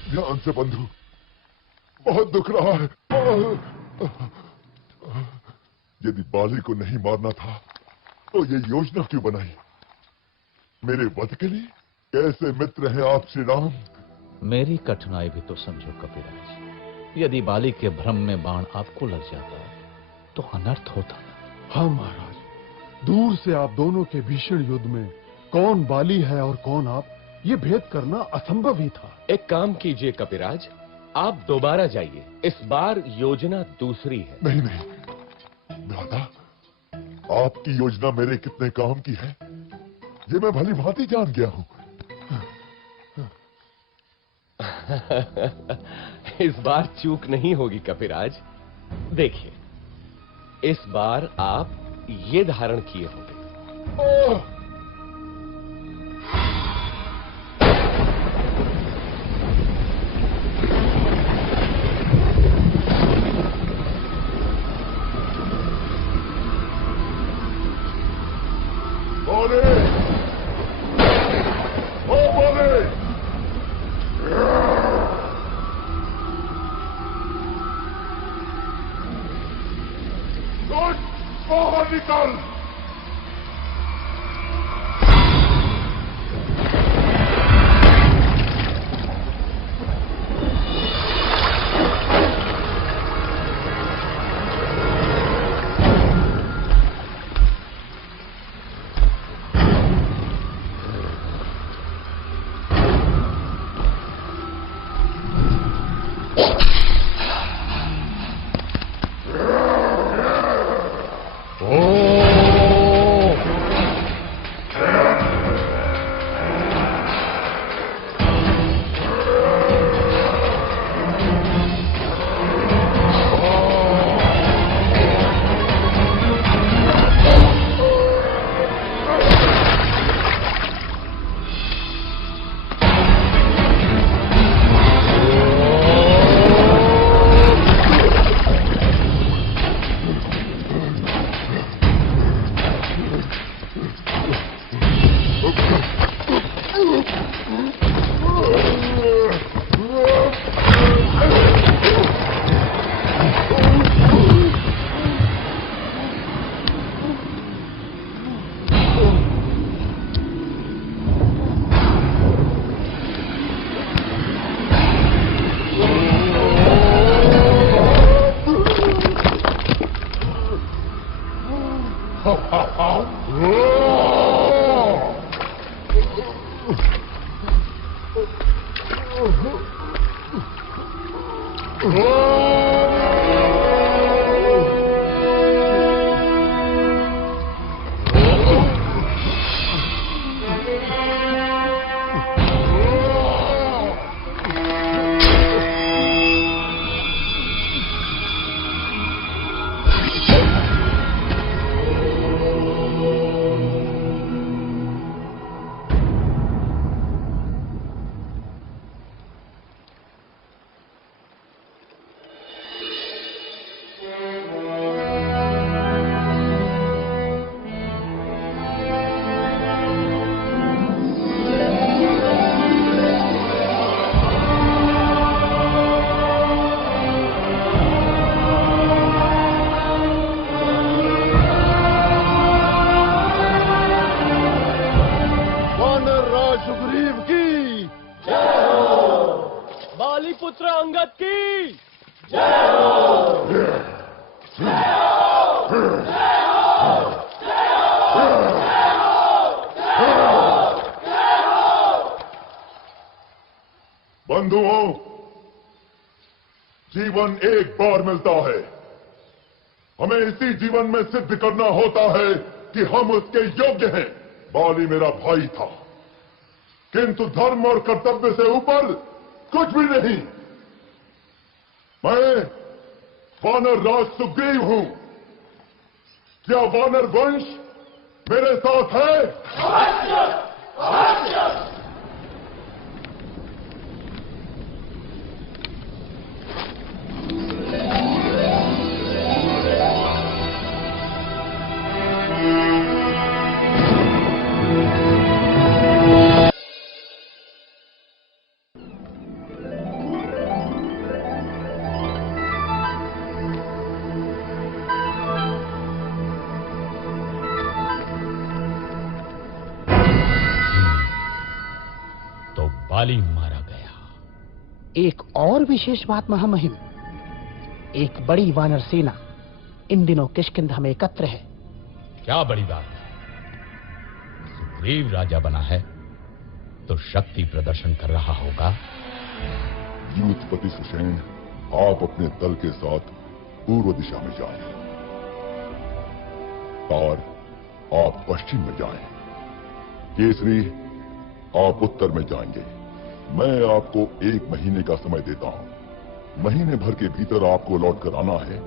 ध्यान से बंधु, बहुत दुख रहा है। यदि बाली को नहीं मारना था तो ये योजना क्यों बनाई? मेरे वध के लिए? कैसे मित्र हैं आप श्री राम? मेरी कठिनाई भी तो समझो कपिराज। यदि बाली के भ्रम में बाण आपको लग जाता तो अनर्थ होता। हाँ महाराज, दूर से आप दोनों के भीषण युद्ध में कौन बाली है और कौन आप, ये भेद करना असंभव ही था। एक काम कीजिए कपिराज, आप दोबारा जाइए। इस बार योजना दूसरी है। नहीं भ्राता, आपकी योजना मेरे कितने काम की है ये मैं भली भांति जान गया हूं। इस बार चूक नहीं होगी कपिराज। देखिए, इस बार आप ये धारण किए होंगे। बंधुओं, जीवन एक बार मिलता है। हमें इसी जीवन में सिद्ध करना होता है कि हम उसके योग्य हैं। बाली मेरा भाई था, किंतु धर्म और कर्तव्य से ऊपर कुछ भी नहीं। मैं वानर राज सुग्रीव हूं। क्या वानर वंश मेरे साथ है? अवश्य, अवश्य। बाली मारा गया। एक और विशेष बात महामहिम, एक बड़ी वानर सेना इन दिनों किष्किंधा में एकत्र है। क्या बड़ी बात है? सुग्रीव राजा बना है तो शक्ति प्रदर्शन कर रहा होगा। यूथपति सुषेण, आप अपने दल के साथ पूर्व दिशा में जाएं। तार, आप पश्चिम में जाएं। केसरी, आप उत्तर में जाएंगे। मैं आपको 1 महीने का समय देता हूं। महीने भर के भीतर आपको लौट कर आना है,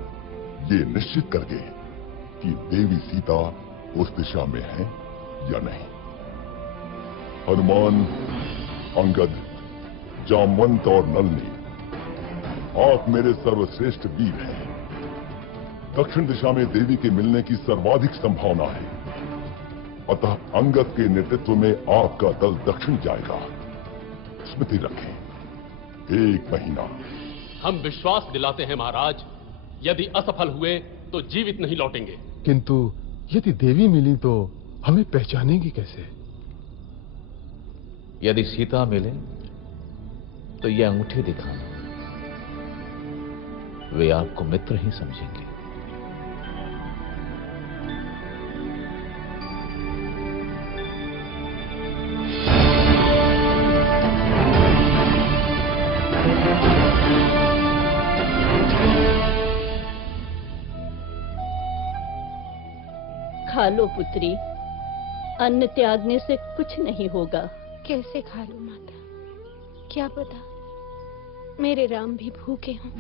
ये निश्चित करके कि देवी सीता उस दिशा में है या नहीं। हनुमान, अंगद, जामवंत और नलनी, आप मेरे सर्वश्रेष्ठ वीर हैं। दक्षिण दिशा में देवी के मिलने की सर्वाधिक संभावना है, अतः अंगद के नेतृत्व में आपका दल दक्षिण जाएगा। स्मृति रखें, 1 महीना। हम विश्वास दिलाते हैं महाराज, यदि असफल हुए तो जीवित नहीं लौटेंगे। किंतु यदि देवी मिली तो हमें पहचानेंगी कैसे? यदि सीता मिले तो ये अंगूठी दिखाना, वे आपको मित्र ही समझेंगे। खा लो पुत्री, अन्न त्यागने से कुछ नहीं होगा। कैसे खा लूं माता? क्या पता मेरे राम भी भूखे हों।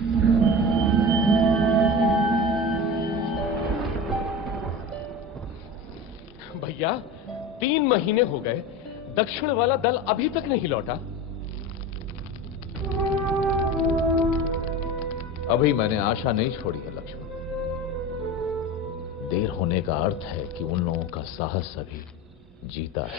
भैया, 3 महीने हो गए, दक्षिण वाला दल अभी तक नहीं लौटा। अभी मैंने आशा नहीं छोड़ी है लक्ष्मण। देर होने का अर्थ है कि उन लोगों का साहस अभी जीता है।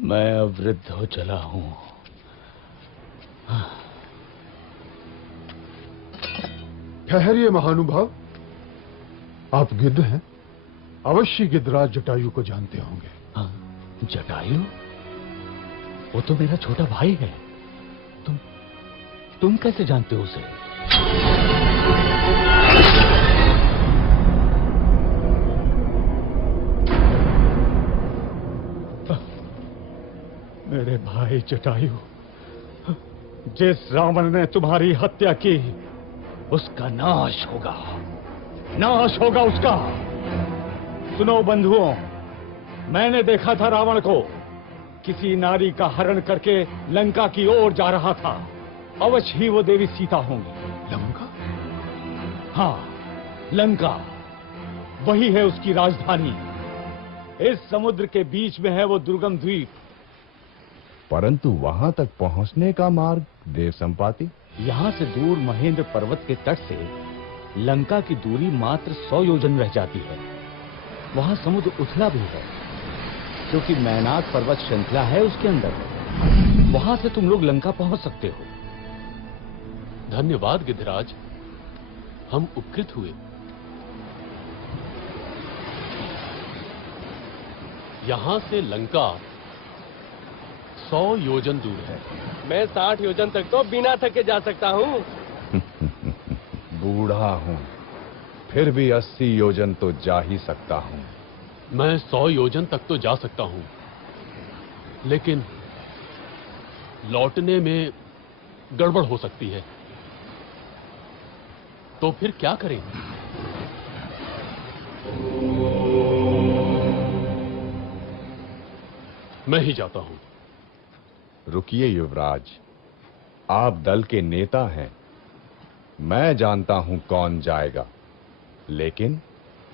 मैं अब वृद्ध हो चला हूं। ठहरिए महानुभाव, आप गिद्ध हैं, अवश्य गिद्धराज जटायु को जानते होंगे। हाँ, जटायु? वो तो मेरा छोटा भाई है। तुम कैसे जानते हो उसे? मेरे भाई जटायु, जिस रावण ने तुम्हारी हत्या की, उसका नाश होगा, नाश होगा उसका। सुनो बंधुओं, मैंने देखा था रावण को किसी नारी का हरण करके लंका की ओर जा रहा था। अवश्य ही वो देवी सीता होंगी। लंका? हाँ, लंका, वही है उसकी राजधानी। इस समुद्र के बीच में है वो दुर्गम द्वीप। परंतु वहां तक पहुंचने का मार्ग देव संपाति? यहां से दूर महेंद्र पर्वत के तट से लंका की दूरी मात्र 100 योजन रह जाती है। वहां समुद्र उथला भी है, क्योंकि मैनाक पर्वत श्रृंखला है उसके अंदर। वहां से तुम लोग लंका पहुंच सकते हो। धन्यवाद गिद्धराज, हम उपकृत हुए। यहां से लंका 100 योजन दूर है। मैं 60 योजन तक तो बिना थके जा सकता हूँ। बूढ़ा हूँ, फिर भी 80 योजन तो जा ही सकता हूँ। मैं 100 योजन तक तो जा सकता हूँ, लेकिन लौटने में गड़बड़ हो सकती है। तो फिर क्या करें? मैं ही जाता हूं। रुकिए युवराज, आप दल के नेता हैं। मैं जानता हूं कौन जाएगा, लेकिन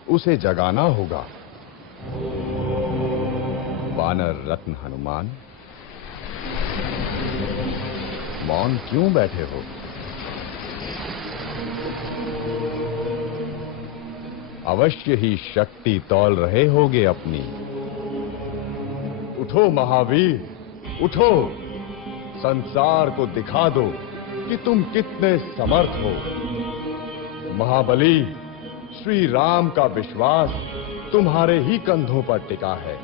उसे जगाना होगा। वानर रत्न हनुमान, मौन क्यों बैठे हो? अवश्य ही शक्ति तौल रहे होगे अपनी। उठो महावीर, उठो। संसार को दिखा दो कि तुम कितने समर्थ हो। महाबली, श्री राम का विश्वास तुम्हारे ही कंधों पर टिका है।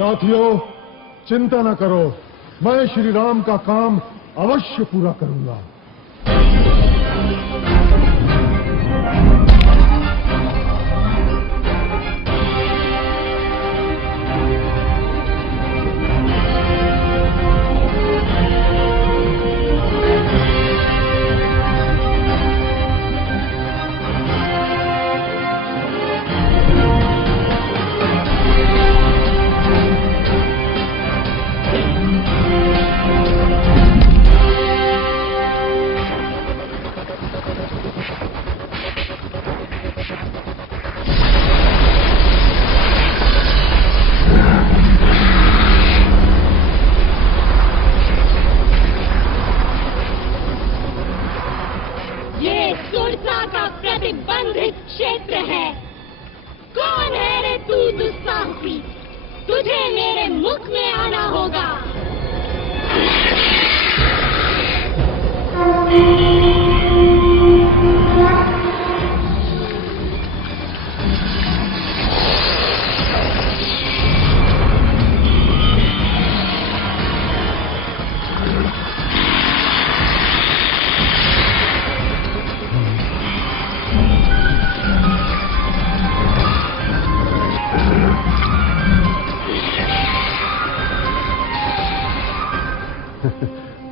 साथियों, चिंता न करो, मैं श्री राम का काम अवश्य पूरा करूंगा। प्रतिबंधित क्षेत्र है। कौन है रे तू दुस्साहसी? तुझे मेरे मुख में आना होगा।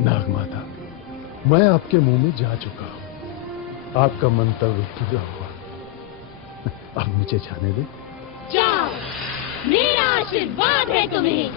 नागमाता, मैं आपके मुंह में जा चुका हूं। आपका मंतव्य पूरा हुआ। अब मुझे जाने दे। जाओ, मेरा आशीर्वाद है तुम्हें।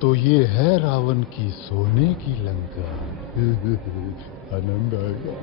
तो ये है रावण की सोने की लंका। आनंद आएगा।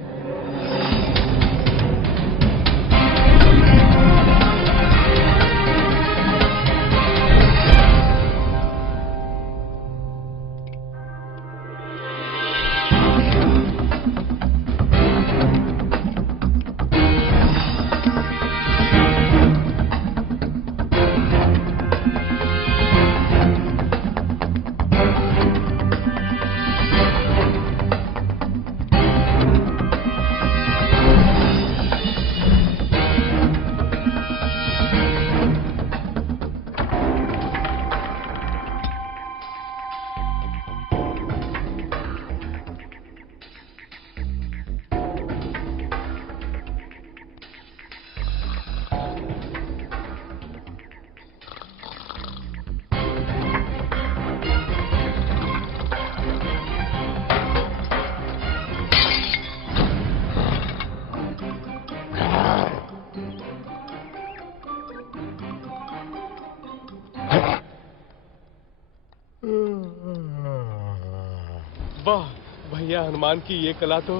वाह भैया, हनुमान की ये कला तो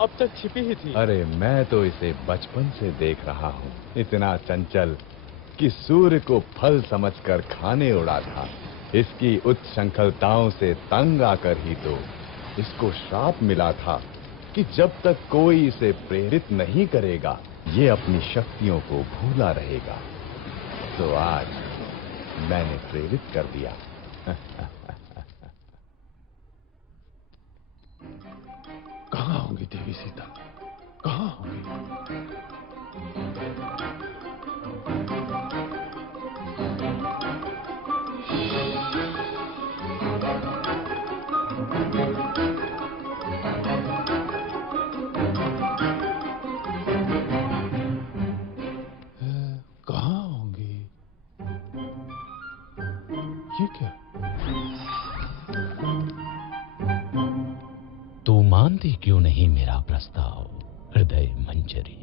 अब तक छिपी ही थी। अरे मैं तो इसे बचपन से देख रहा हूँ। इतना चंचल कि सूर्य को फल समझकर खाने उड़ा था। इसकी उच्छृंखलताओं से तंग आकर ही तो इसको श्राप मिला था कि जब तक कोई इसे प्रेरित नहीं करेगा, ये अपनी शक्तियों को भूला रहेगा। तो आज मैंने प्रेरित कर दिया। होंगी देवी सीता? कहाँ होंगी? कहाँ होंगी? ये क्या? तू मानती क्यों नहीं मेरा प्रस्ताव हृदय मंजरी?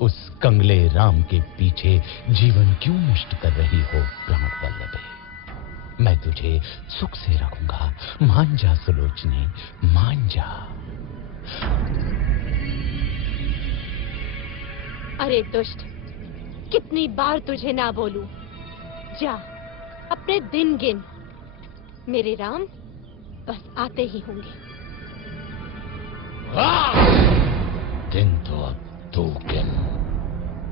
उस कंगले राम के पीछे जीवन क्यों नष्ट कर रही हो प्राण वल्लभे? मैं तुझे सुख से रखूंगा, मान जा सुलोचनी, मान जा। अरे दुष्ट, कितनी बार तुझे ना बोलूं? जा अपने दिन गिन, मेरे राम बस आते ही होंगे। दिन तो अब तू गिन।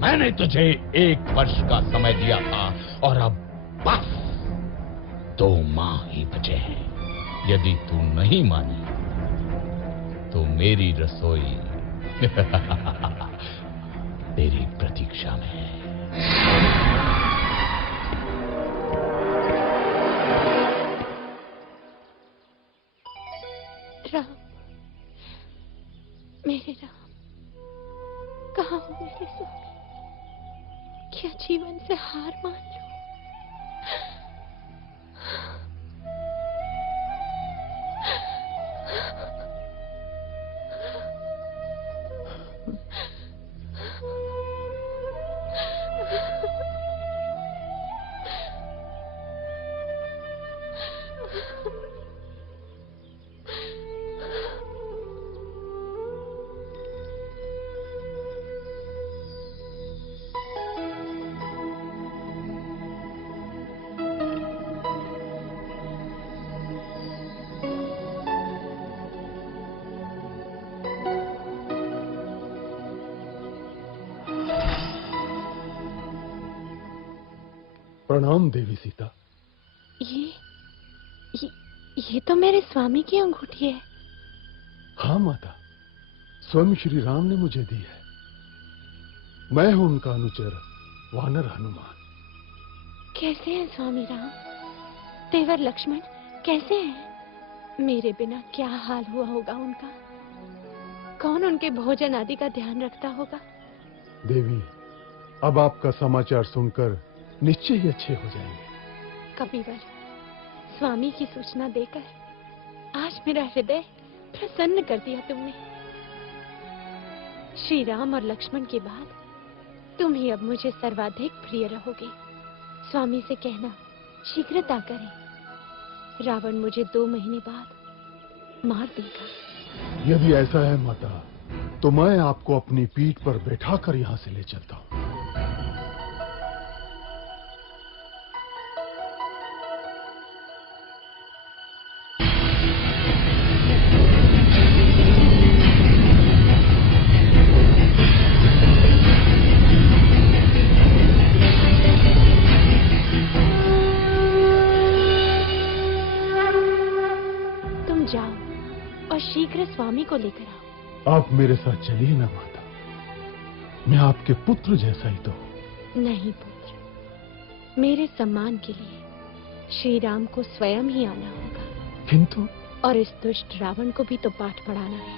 मैंने तुझे 1 वर्ष का समय दिया था और अब बस 2 माह ही बचे हैं। यदि तू नहीं मानी तो मेरी रसोई तेरी प्रतीक्षा में है। राम, मेरे राम, कहाँ हो मेरे स्वामी? क्या जीवन से हार मान लो? प्रणाम देवी सीता। ये तो मेरे स्वामी की अंगूठी है। हाँ माता, स्वयं श्री राम ने मुझे दी है। मैं हूं उनका अनुचर वानर हनुमान। कैसे हैं स्वामी राम? देवर लक्ष्मण कैसे हैं? मेरे बिना क्या हाल हुआ होगा उनका? कौन उनके भोजन आदि का ध्यान रखता होगा? देवी, अब आपका समाचार सुनकर निश्चय ही अच्छे हो जाएंगे। कपिवर, स्वामी की सूचना देकर आज मेरा हृदय प्रसन्न कर दिया तुमने। श्री राम और लक्ष्मण के बाद तुम ही अब मुझे सर्वाधिक प्रिय रहोगे। स्वामी से कहना शीघ्रता करें, रावण मुझे 2 महीने बाद मार देगा। यदि ऐसा है माता, तो मैं आपको अपनी पीठ पर बैठाकर यहाँ से ले चलता हूँ। और शीघ्र स्वामी को लेकर आओ। आप मेरे साथ चलिए ना माता, मैं आपके पुत्र जैसा ही तो हूँ। नहीं पुत्र, मेरे सम्मान के लिए श्री राम को स्वयं ही आना होगा। किंतु और इस दुष्ट रावण को भी तो पाठ पढ़ाना है।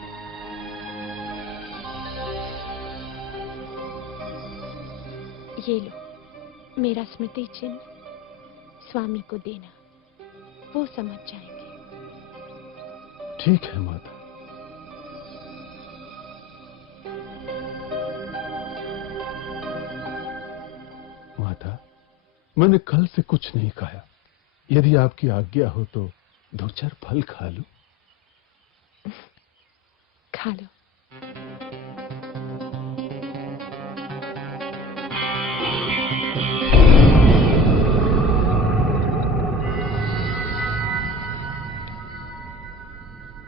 ये लो मेरा स्मृति चिन्ह, स्वामी को देना, वो समझ जाएंगे। ठीक है माता। माता, मैंने कल से कुछ नहीं खाया। यदि आपकी आज्ञा हो तो 2-4 फल खा लूं। खा लो।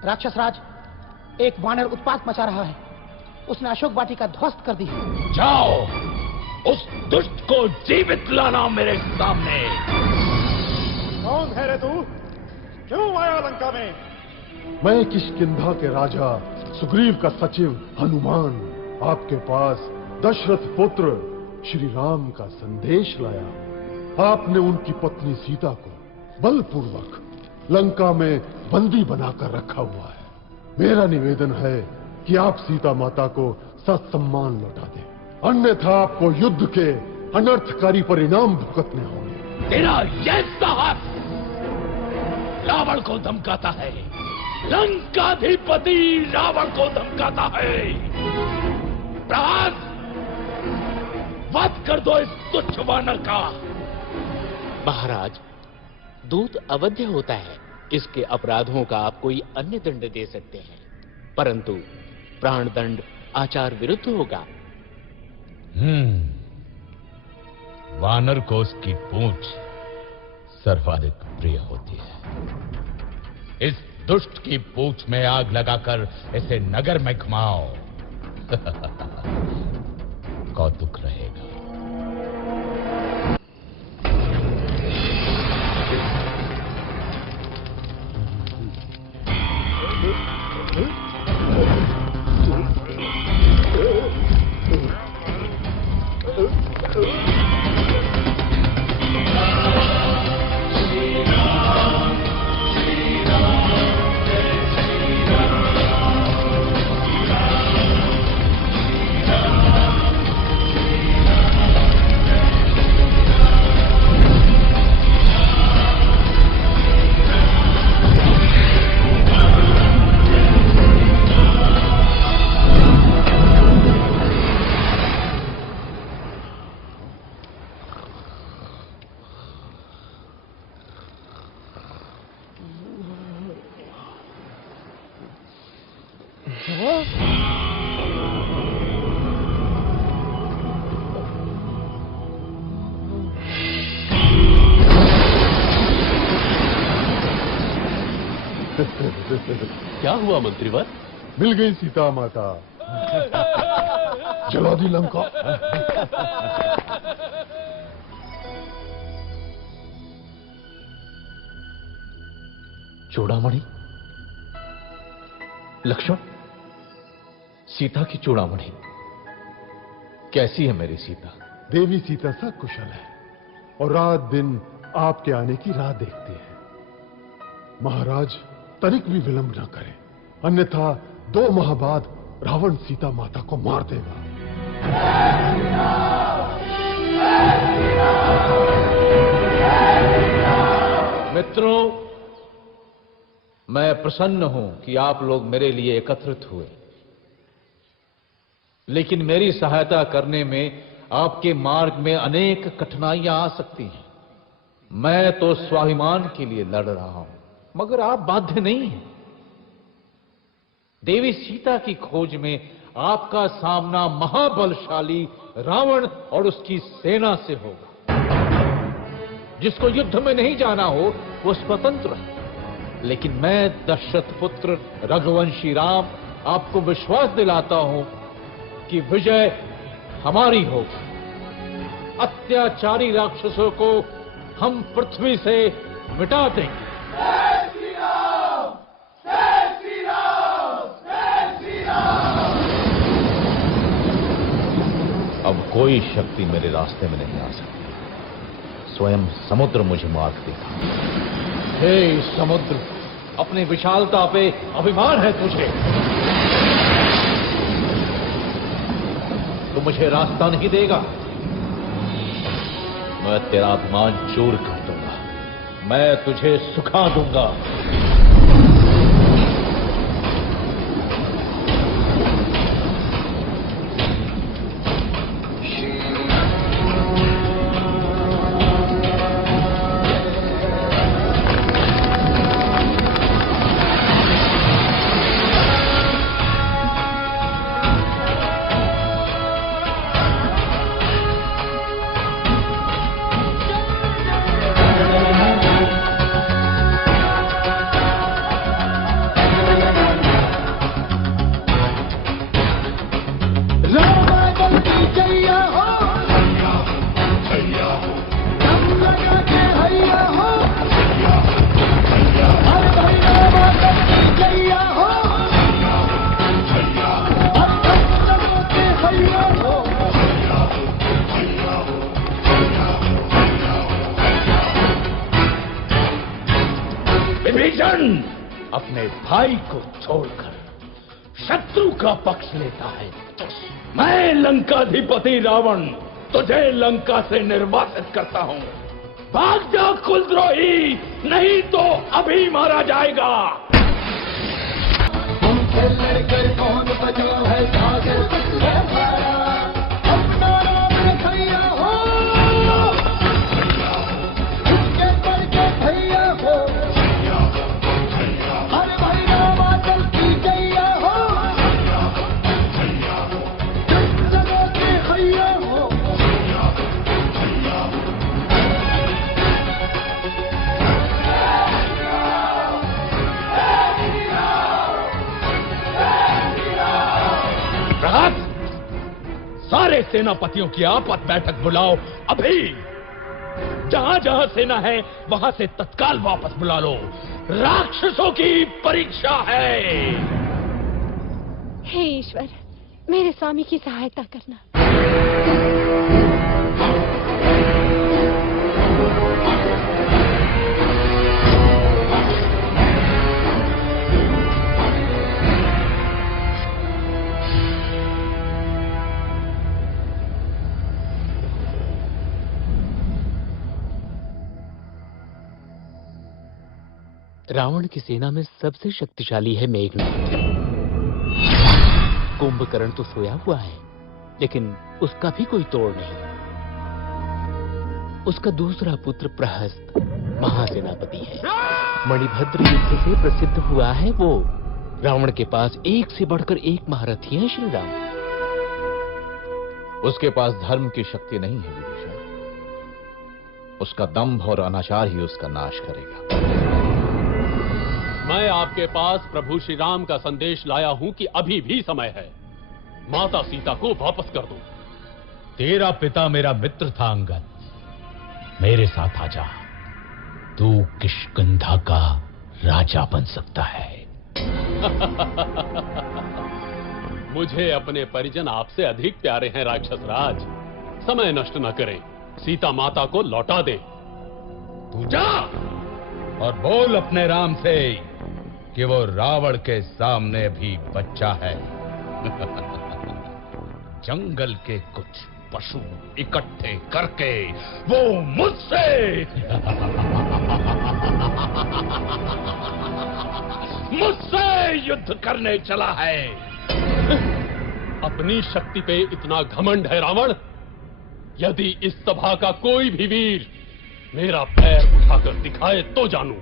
राक्षसराज, एक वानर उत्पात मचा रहा है। उसने अशोक वाटिका ध्वस्त कर दी। जाओ, उस दुष्ट को जीवित लाना मेरे सामने। कौन है रे तू? क्यों आया लंका में? मैं किष्किंधा के राजा सुग्रीव का सचिव हनुमान आपके पास दशरथ पुत्र श्री राम का संदेश लाया। आपने उनकी पत्नी सीता को बलपूर्वक लंका में बंदी बनाकर रखा हुआ है। मेरा निवेदन है कि आप सीता माता को सत्सम्मान लौटा दें, अन्यथा आपको युद्ध के अनर्थकारी परिणाम भुगतने होंगे। तेरा यह साहस रावण को धमकाता है, लंकाधिपति रावण को धमकाता है। प्रहास, वध कर दो इस तुच्छ वानर का। महाराज, दूत अवध्य होता है, इसके अपराधों का आप कोई अन्य दंड दे सकते हैं, परंतु प्राण दंड आचार विरुद्ध होगा। वानर को उसकी पूंछ सर्वाधिक प्रिय होती है। इस दुष्ट की पूंछ में आग लगाकर इसे नगर में घुमाओ। कौतुक रहेगा। क्या हुआ मंत्रीवर? मिल गई सीता माता। जला दी लंका। चूड़ामणि, लक्ष्मण, सीता की चूड़ामणि कैसी है मेरी सीता? देवी सीता सकुशल है और रात दिन आपके आने की राह देखती है। महाराज तनिक भी विलंब न करें, अन्यथा 2 माह बाद रावण सीता माता को मार देगा। मित्रों, मैं प्रसन्न हूं कि आप लोग मेरे लिए एकत्रित हुए, लेकिन मेरी सहायता करने में आपके मार्ग में अनेक कठिनाइयां आ सकती हैं। मैं तो स्वाभिमान के लिए लड़ रहा हूं, मगर आप बाध्य नहीं हैं। देवी सीता की खोज में आपका सामना महाबलशाली रावण और उसकी सेना से होगा। जिसको युद्ध में नहीं जाना हो वो स्वतंत्र है, लेकिन मैं दशरथ पुत्र रघुवंशी राम आपको विश्वास दिलाता हूं कि विजय हमारी होगी। अत्याचारी राक्षसों को हम पृथ्वी से मिटा देंगे। अब कोई शक्ति मेरे रास्ते में नहीं आ सकती। स्वयं समुद्र मुझे मार्ग देगा। हे समुद्र, अपनी विशालता पे अभिमान है तुझे, तो मुझे रास्ता नहीं देगा। मैं तेरा अभिमान चूर कर दूंगा, मैं तुझे सुखा दूंगा। विभीषण अपने भाई को छोड़कर शत्रु का पक्ष लेता है। मैं लंकाधिपति रावण तुझे लंका से निर्वासित करता हूँ। भाग जा कुलद्रोही, नहीं तो अभी मारा जाएगा। हमसे लड़कर कौन बचा है सागर हमारा, अपना राम भैया हो, उसके पर के भैया हो, हर भाई रामाचल की जैया हो, जगह के भैया हो। प्रहत, सारे सेनापतियों की आपस बैठक बुलाओ अभी। जहां जहां सेना है वहां से तत्काल वापस बुला लो। राक्षसों की परीक्षा है। हे ईश्वर, मेरे स्वामी की सहायता करना। रावण की सेना में सबसे शक्तिशाली है मेघनाद। कुंभकर्ण तो सोया हुआ है, लेकिन उसका भी कोई तोड़ नहीं। उसका दूसरा पुत्र प्रहस्त महासेनापति है। मणिभद्र युद्ध से प्रसिद्ध हुआ है वो। रावण के पास एक से बढ़कर एक महारथी है श्री राम। उसके पास धर्म की शक्ति नहीं है विभीषण। उसका दंभ और अनाचार ही उसका नाश करेगा। मैं आपके पास प्रभु श्री राम का संदेश लाया हूं कि अभी भी समय है। माता सीता को वापस कर दो। तेरा पिता मेरा मित्र था अंगद, मेरे साथ आजा। तू किष्किंधा का राजा बन सकता है। मुझे अपने परिजन आपसे अधिक प्यारे हैं राक्षस राज। समय नष्ट न करें, सीता माता को लौटा दे। तू जा और बोल अपने राम से कि वो रावण के सामने भी बच्चा है। जंगल के कुछ पशु इकट्ठे करके वो मुझसे युद्ध करने चला है। अपनी शक्ति पे इतना घमंड है रावण। यदि इस सभा का कोई भी वीर मेरा पैर उठाकर दिखाए तो जानू।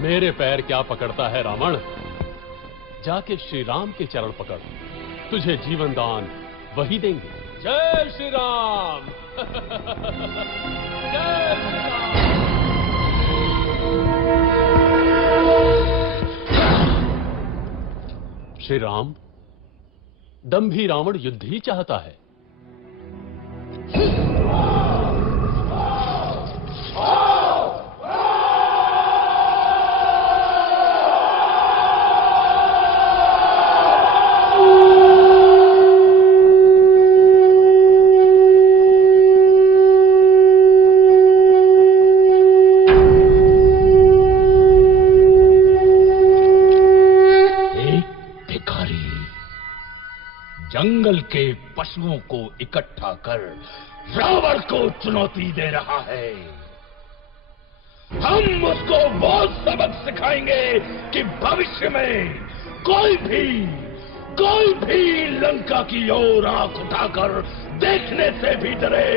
मेरे पैर क्या पकड़ता है रावण? जाके श्री राम के चरण पकड़, तुझे जीवन दान वही देंगे। जय श्री राम। जय श्री राम। श्री राम, दंभी रावण युद्ध ही चाहता है। जंगल के पशुओं को इकट्ठा कर रावण को चुनौती दे रहा है। हम उसको बहुत सबक सिखाएंगे कि भविष्य में कोई भी लंका की ओर आंख उठाकर देखने से भी डरे।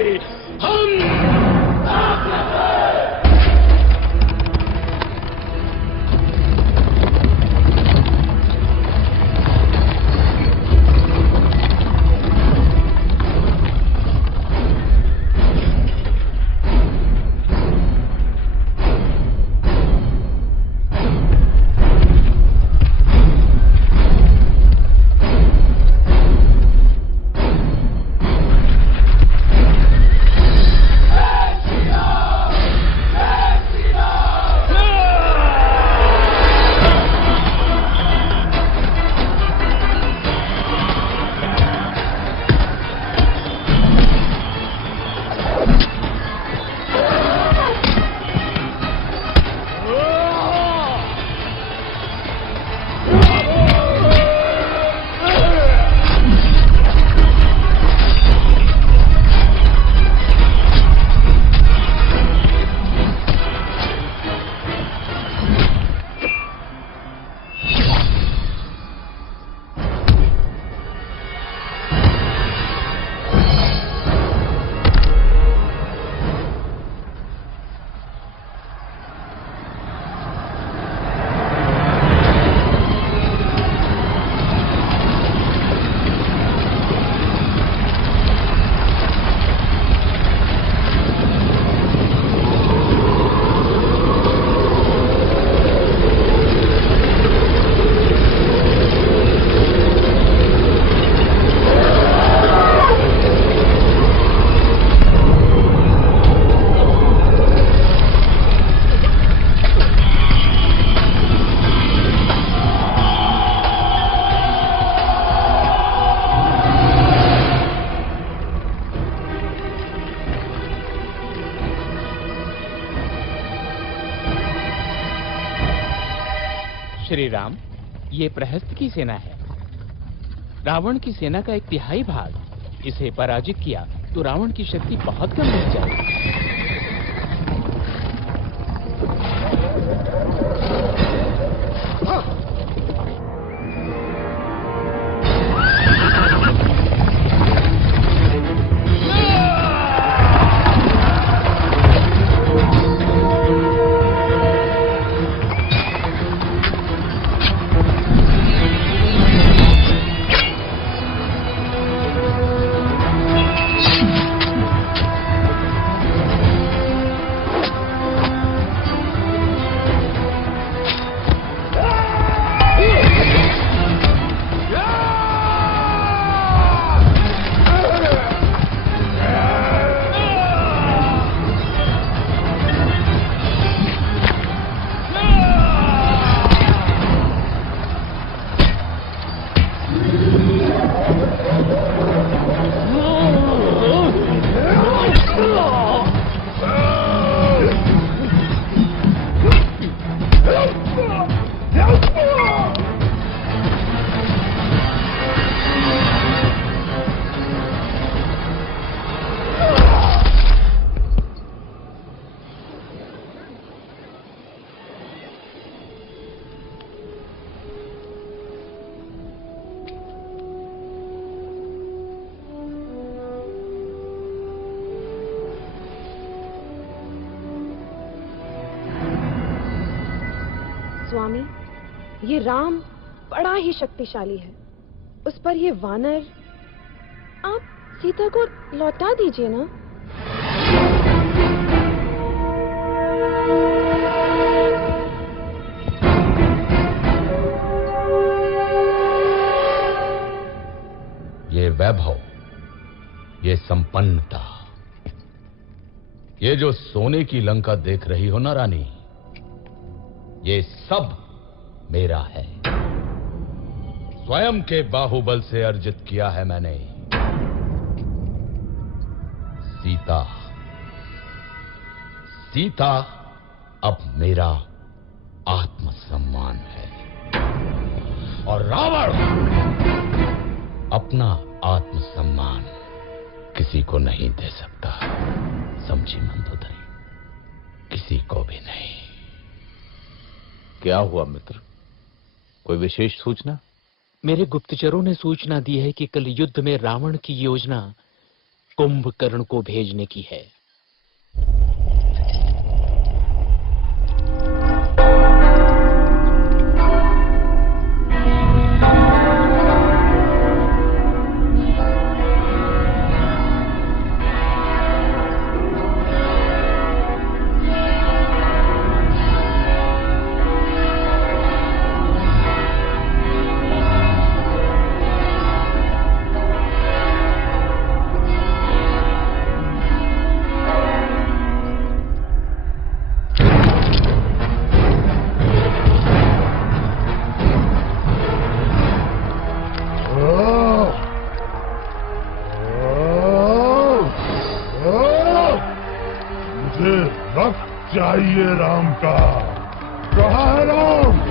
ये प्रहस्त की सेना है। रावण की सेना का 1/3 भाग। इसे पराजित किया तो रावण की शक्ति बहुत कम हो जाएगी। स्वामी, ये राम बड़ा ही शक्तिशाली है। उस पर ये वानर, आप सीता को लौटा दीजिए ना। ये वैभव, ये संपन्नता, ये जो सोने की लंका देख रही हो ना रानी, ये सब मेरा है। स्वयं के बाहुबल से अर्जित किया है मैंने। सीता अब मेरा आत्मसम्मान है और रावण अपना आत्मसम्मान किसी को नहीं दे सकता। समझी मंदोदरी? किसी को भी नहीं। क्या हुआ मित्र? कोई विशेष सूचना? मेरे गुप्तचरों ने सूचना दी है कि कल युद्ध में रावण की योजना कुंभकर्ण को भेजने की है। चाहिए राम का। कहाँ है राम?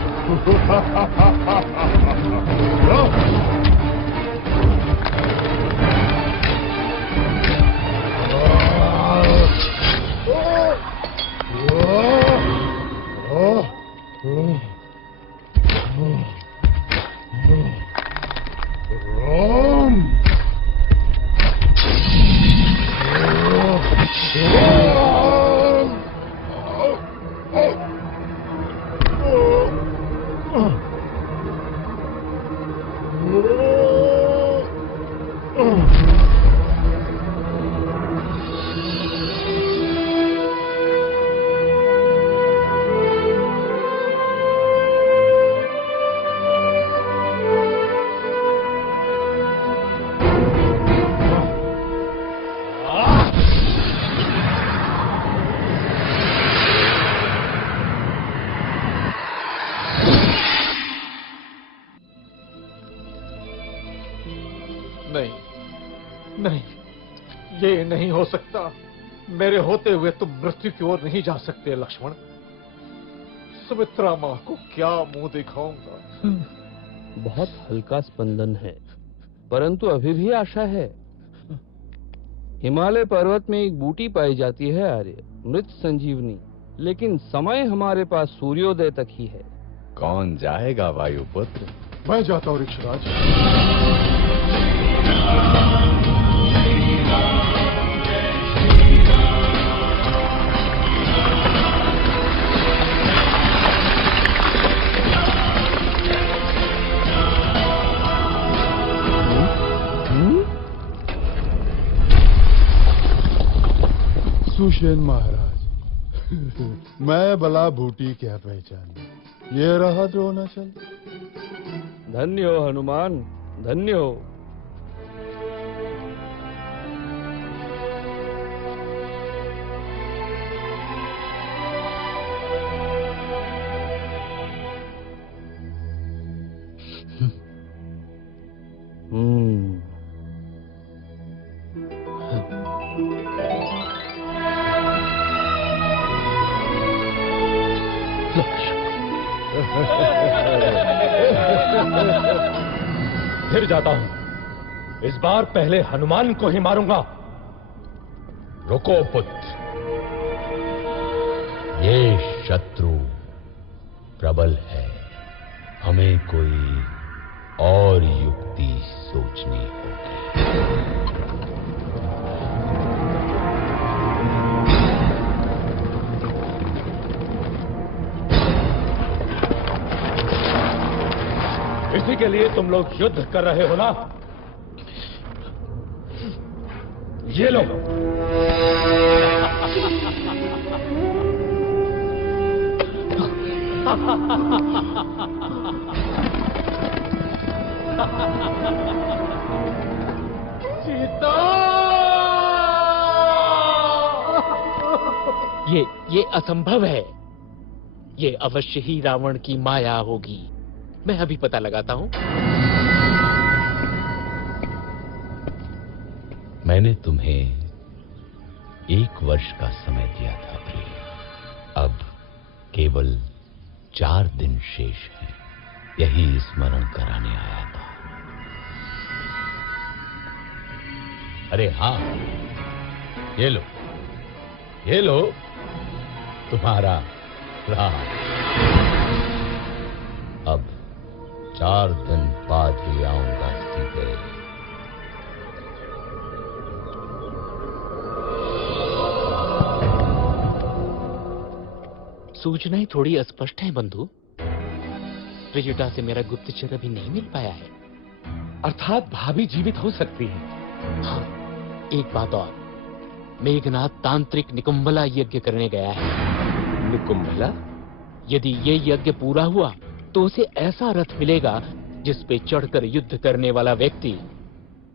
ये नहीं हो सकता। मेरे होते हुए तुम मृत्यु की ओर नहीं जा सकते लक्ष्मण। सुमित्रा मां को क्या मुंह दिखाऊंगा? बहुत हल्का स्पंदन है, परंतु अभी भी आशा है। हिमालय पर्वत में एक बूटी पाई जाती है आर्य, मृत संजीवनी, लेकिन समय हमारे पास सूर्योदय तक ही है। कौन जाएगा वायुपुत्र? मैं जाता हूँ ऋक्षराज। सुषेण महाराज, मैं भला बूटी क्या पहचान, ये रहा द्रोणाचल। धन्य हो हनुमान, धन्य हो। फिर जाता हूं। इस बार पहले हनुमान को ही मारूंगा। रुको पुत्र, ये शत्रु प्रबल है, हमें कोई और युक्ति सोचनी होगी। इसी के लिए तुम लोग युद्ध कर रहे हो ना? ये लो। सीता! ये असंभव है। ये अवश्य ही रावण की माया होगी। मैं अभी पता लगाता हूं। मैंने तुम्हें 1 वर्ष का समय दिया था प्रिय। अब केवल 4 दिन शेष हैं। यही स्मरण कराने आया था। अरे हाँ, ये लो तुम्हारा राज। अब 4 दिन बाद ही आऊंगा सीधे। सूचनाएं थोड़ी अस्पष्ट हैं बंधु। त्रिजटा से मेरा गुप्तचर अभी नहीं मिल पाया है। अर्थात भाभी जीवित हो सकती है। हाँ, एक बात और, मेघनाथ तांत्रिक निकुंभला यज्ञ करने गया है। निकुंभला? यदि ये यज्ञ पूरा हुआ तो उसे ऐसा रथ मिलेगा जिस पे चढ़कर युद्ध करने वाला व्यक्ति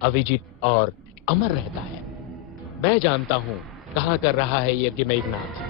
अविजित और अमर रहता है। मैं जानता हूं कहां कर रहा है यज्ञ मेघनाथ।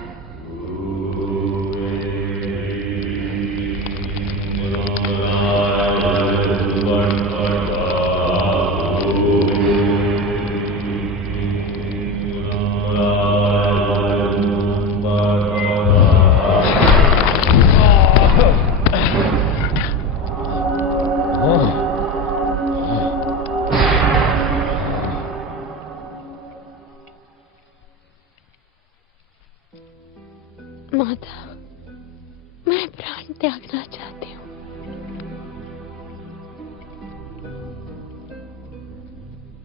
माता, मैं प्राण त्यागना चाहती हूँ।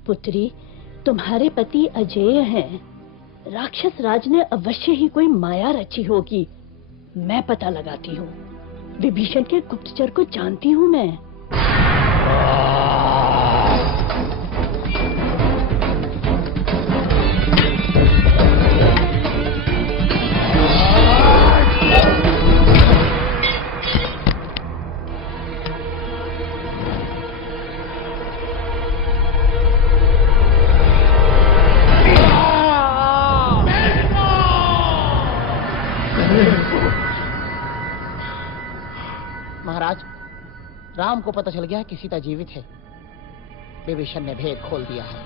पुत्री, तुम्हारे पति अजेय हैं। राक्षस राज ने अवश्य ही कोई माया रची होगी। मैं पता लगाती हूँ। विभीषण के गुप्तचर को जानती हूँ मैं। महाराज, राम को पता चल गया कि सीता जीवित है। विभीषण ने भेद खोल दिया है।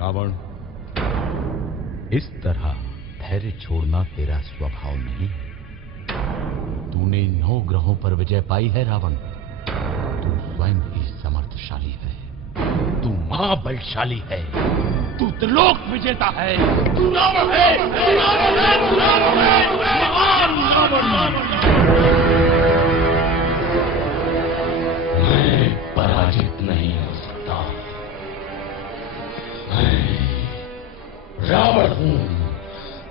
रावण, इस तरह धैर्य छोड़ना तेरा स्वभाव नहीं। तूने 9 ग्रहों पर विजय पाई है रावण। तू स्वयं ही समर्थशाली है, तू महाबलशाली है, तू त्रिलोक विजेता है, तू रावण है, तू रावण है, तू रावण है, महान रावण। मैं पराजित नहीं हो सकता। मैं रावण हूं,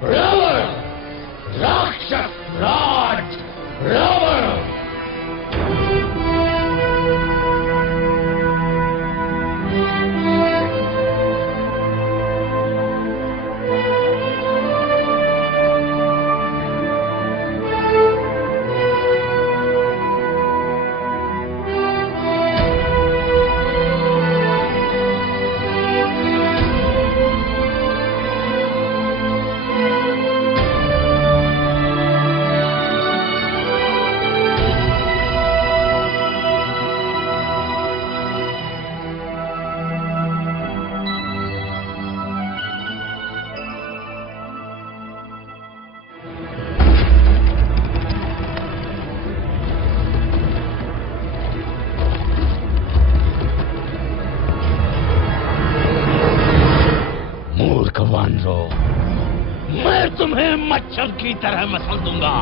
रावण, राक्षस राज रावण। मैं तुम्हें मच्छर की तरह मसल दूंगा।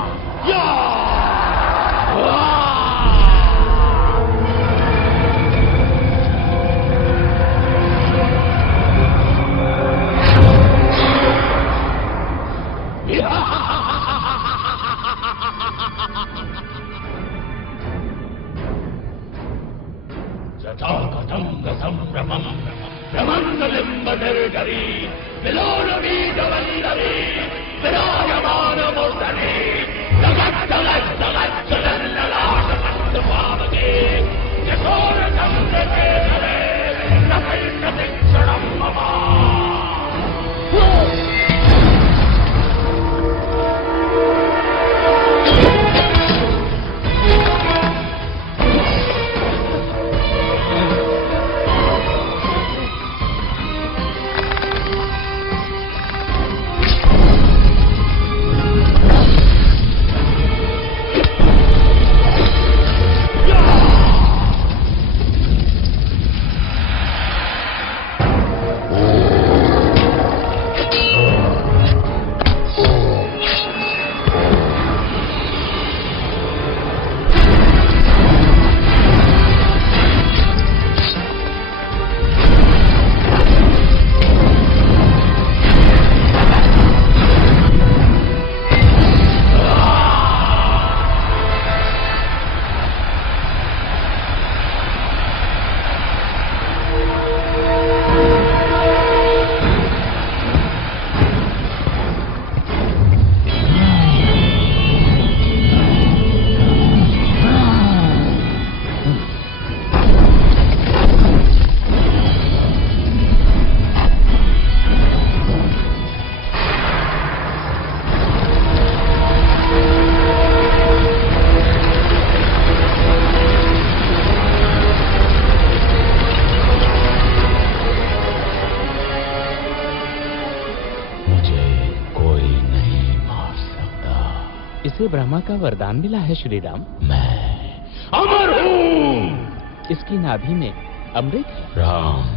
ब्रह्मा का वरदान मिला है श्री राम। मैं अमर हूं। इसकी नाभि में अमृत है। राम,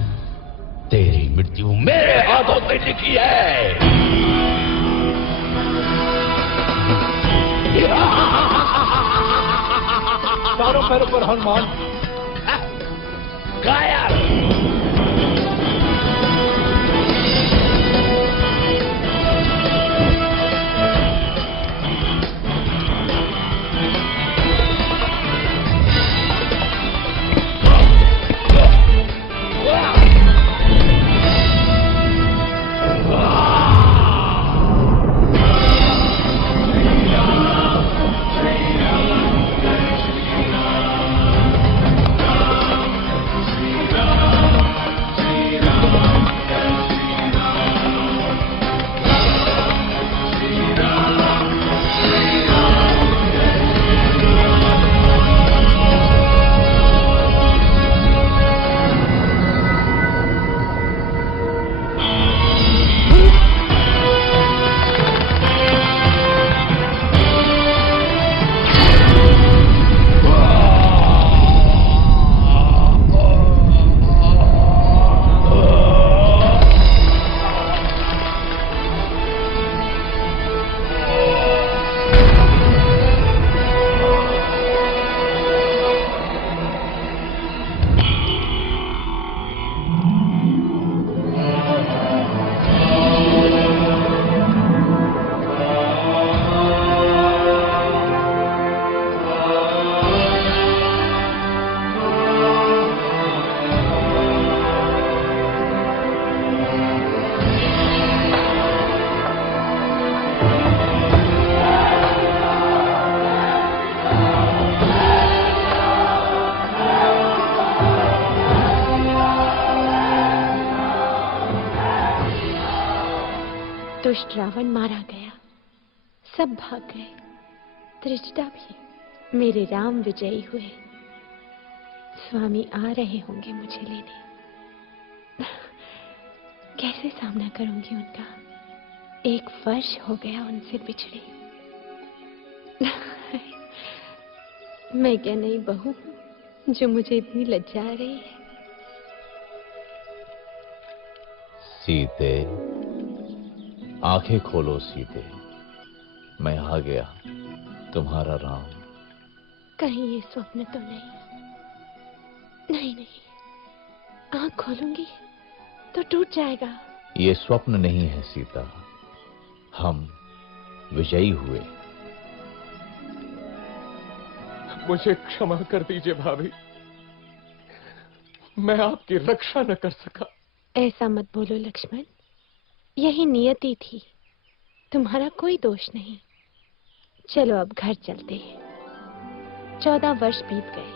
तेरी मृत्यु मेरे हाथों से लिखी है। चारों पैरों पर हनुमान। कायर। दुष्ट रावण मारा गया, सब भाग गए, त्रिजटा भी। मेरे राम विजयी हुए। स्वामी आ रहे होंगे मुझे लेने। कैसे सामना करूंगी उनका? 1 वर्ष हो गया उनसे बिछड़े। मैं क्या नई बहू हूं जो मुझे इतनी लज्जा आ रही है? सीते, आंखें खोलो सीते, मैं आ गया, तुम्हारा राम। कहीं ये स्वप्न तो नहीं? नहीं नहीं, आंख खोलूंगी तो टूट जाएगा। ये स्वप्न नहीं है सीता, हम विजयी हुए। मुझे क्षमा कर दीजिए भाभी, मैं आपकी रक्षा न कर सका। ऐसा मत बोलो लक्ष्मण, यही नियति थी, तुम्हारा कोई दोष नहीं। चलो अब घर चलते हैं। 14 वर्ष बीत गए,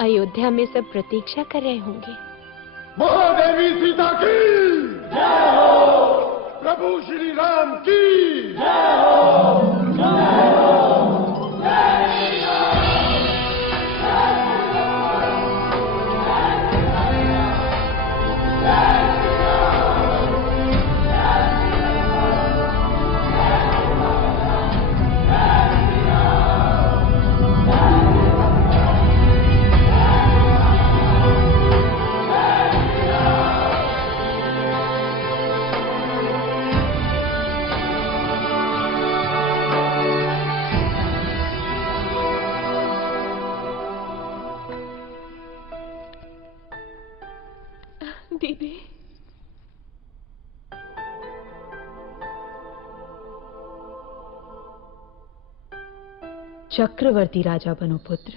अयोध्या में सब प्रतीक्षा कर रहे होंगे। महादेवी सीता की जय हो, प्रभु श्री राम की जय हो, जय हो, जय श्री राम। दीदी, चक्रवर्ती राजा बनो पुत्र।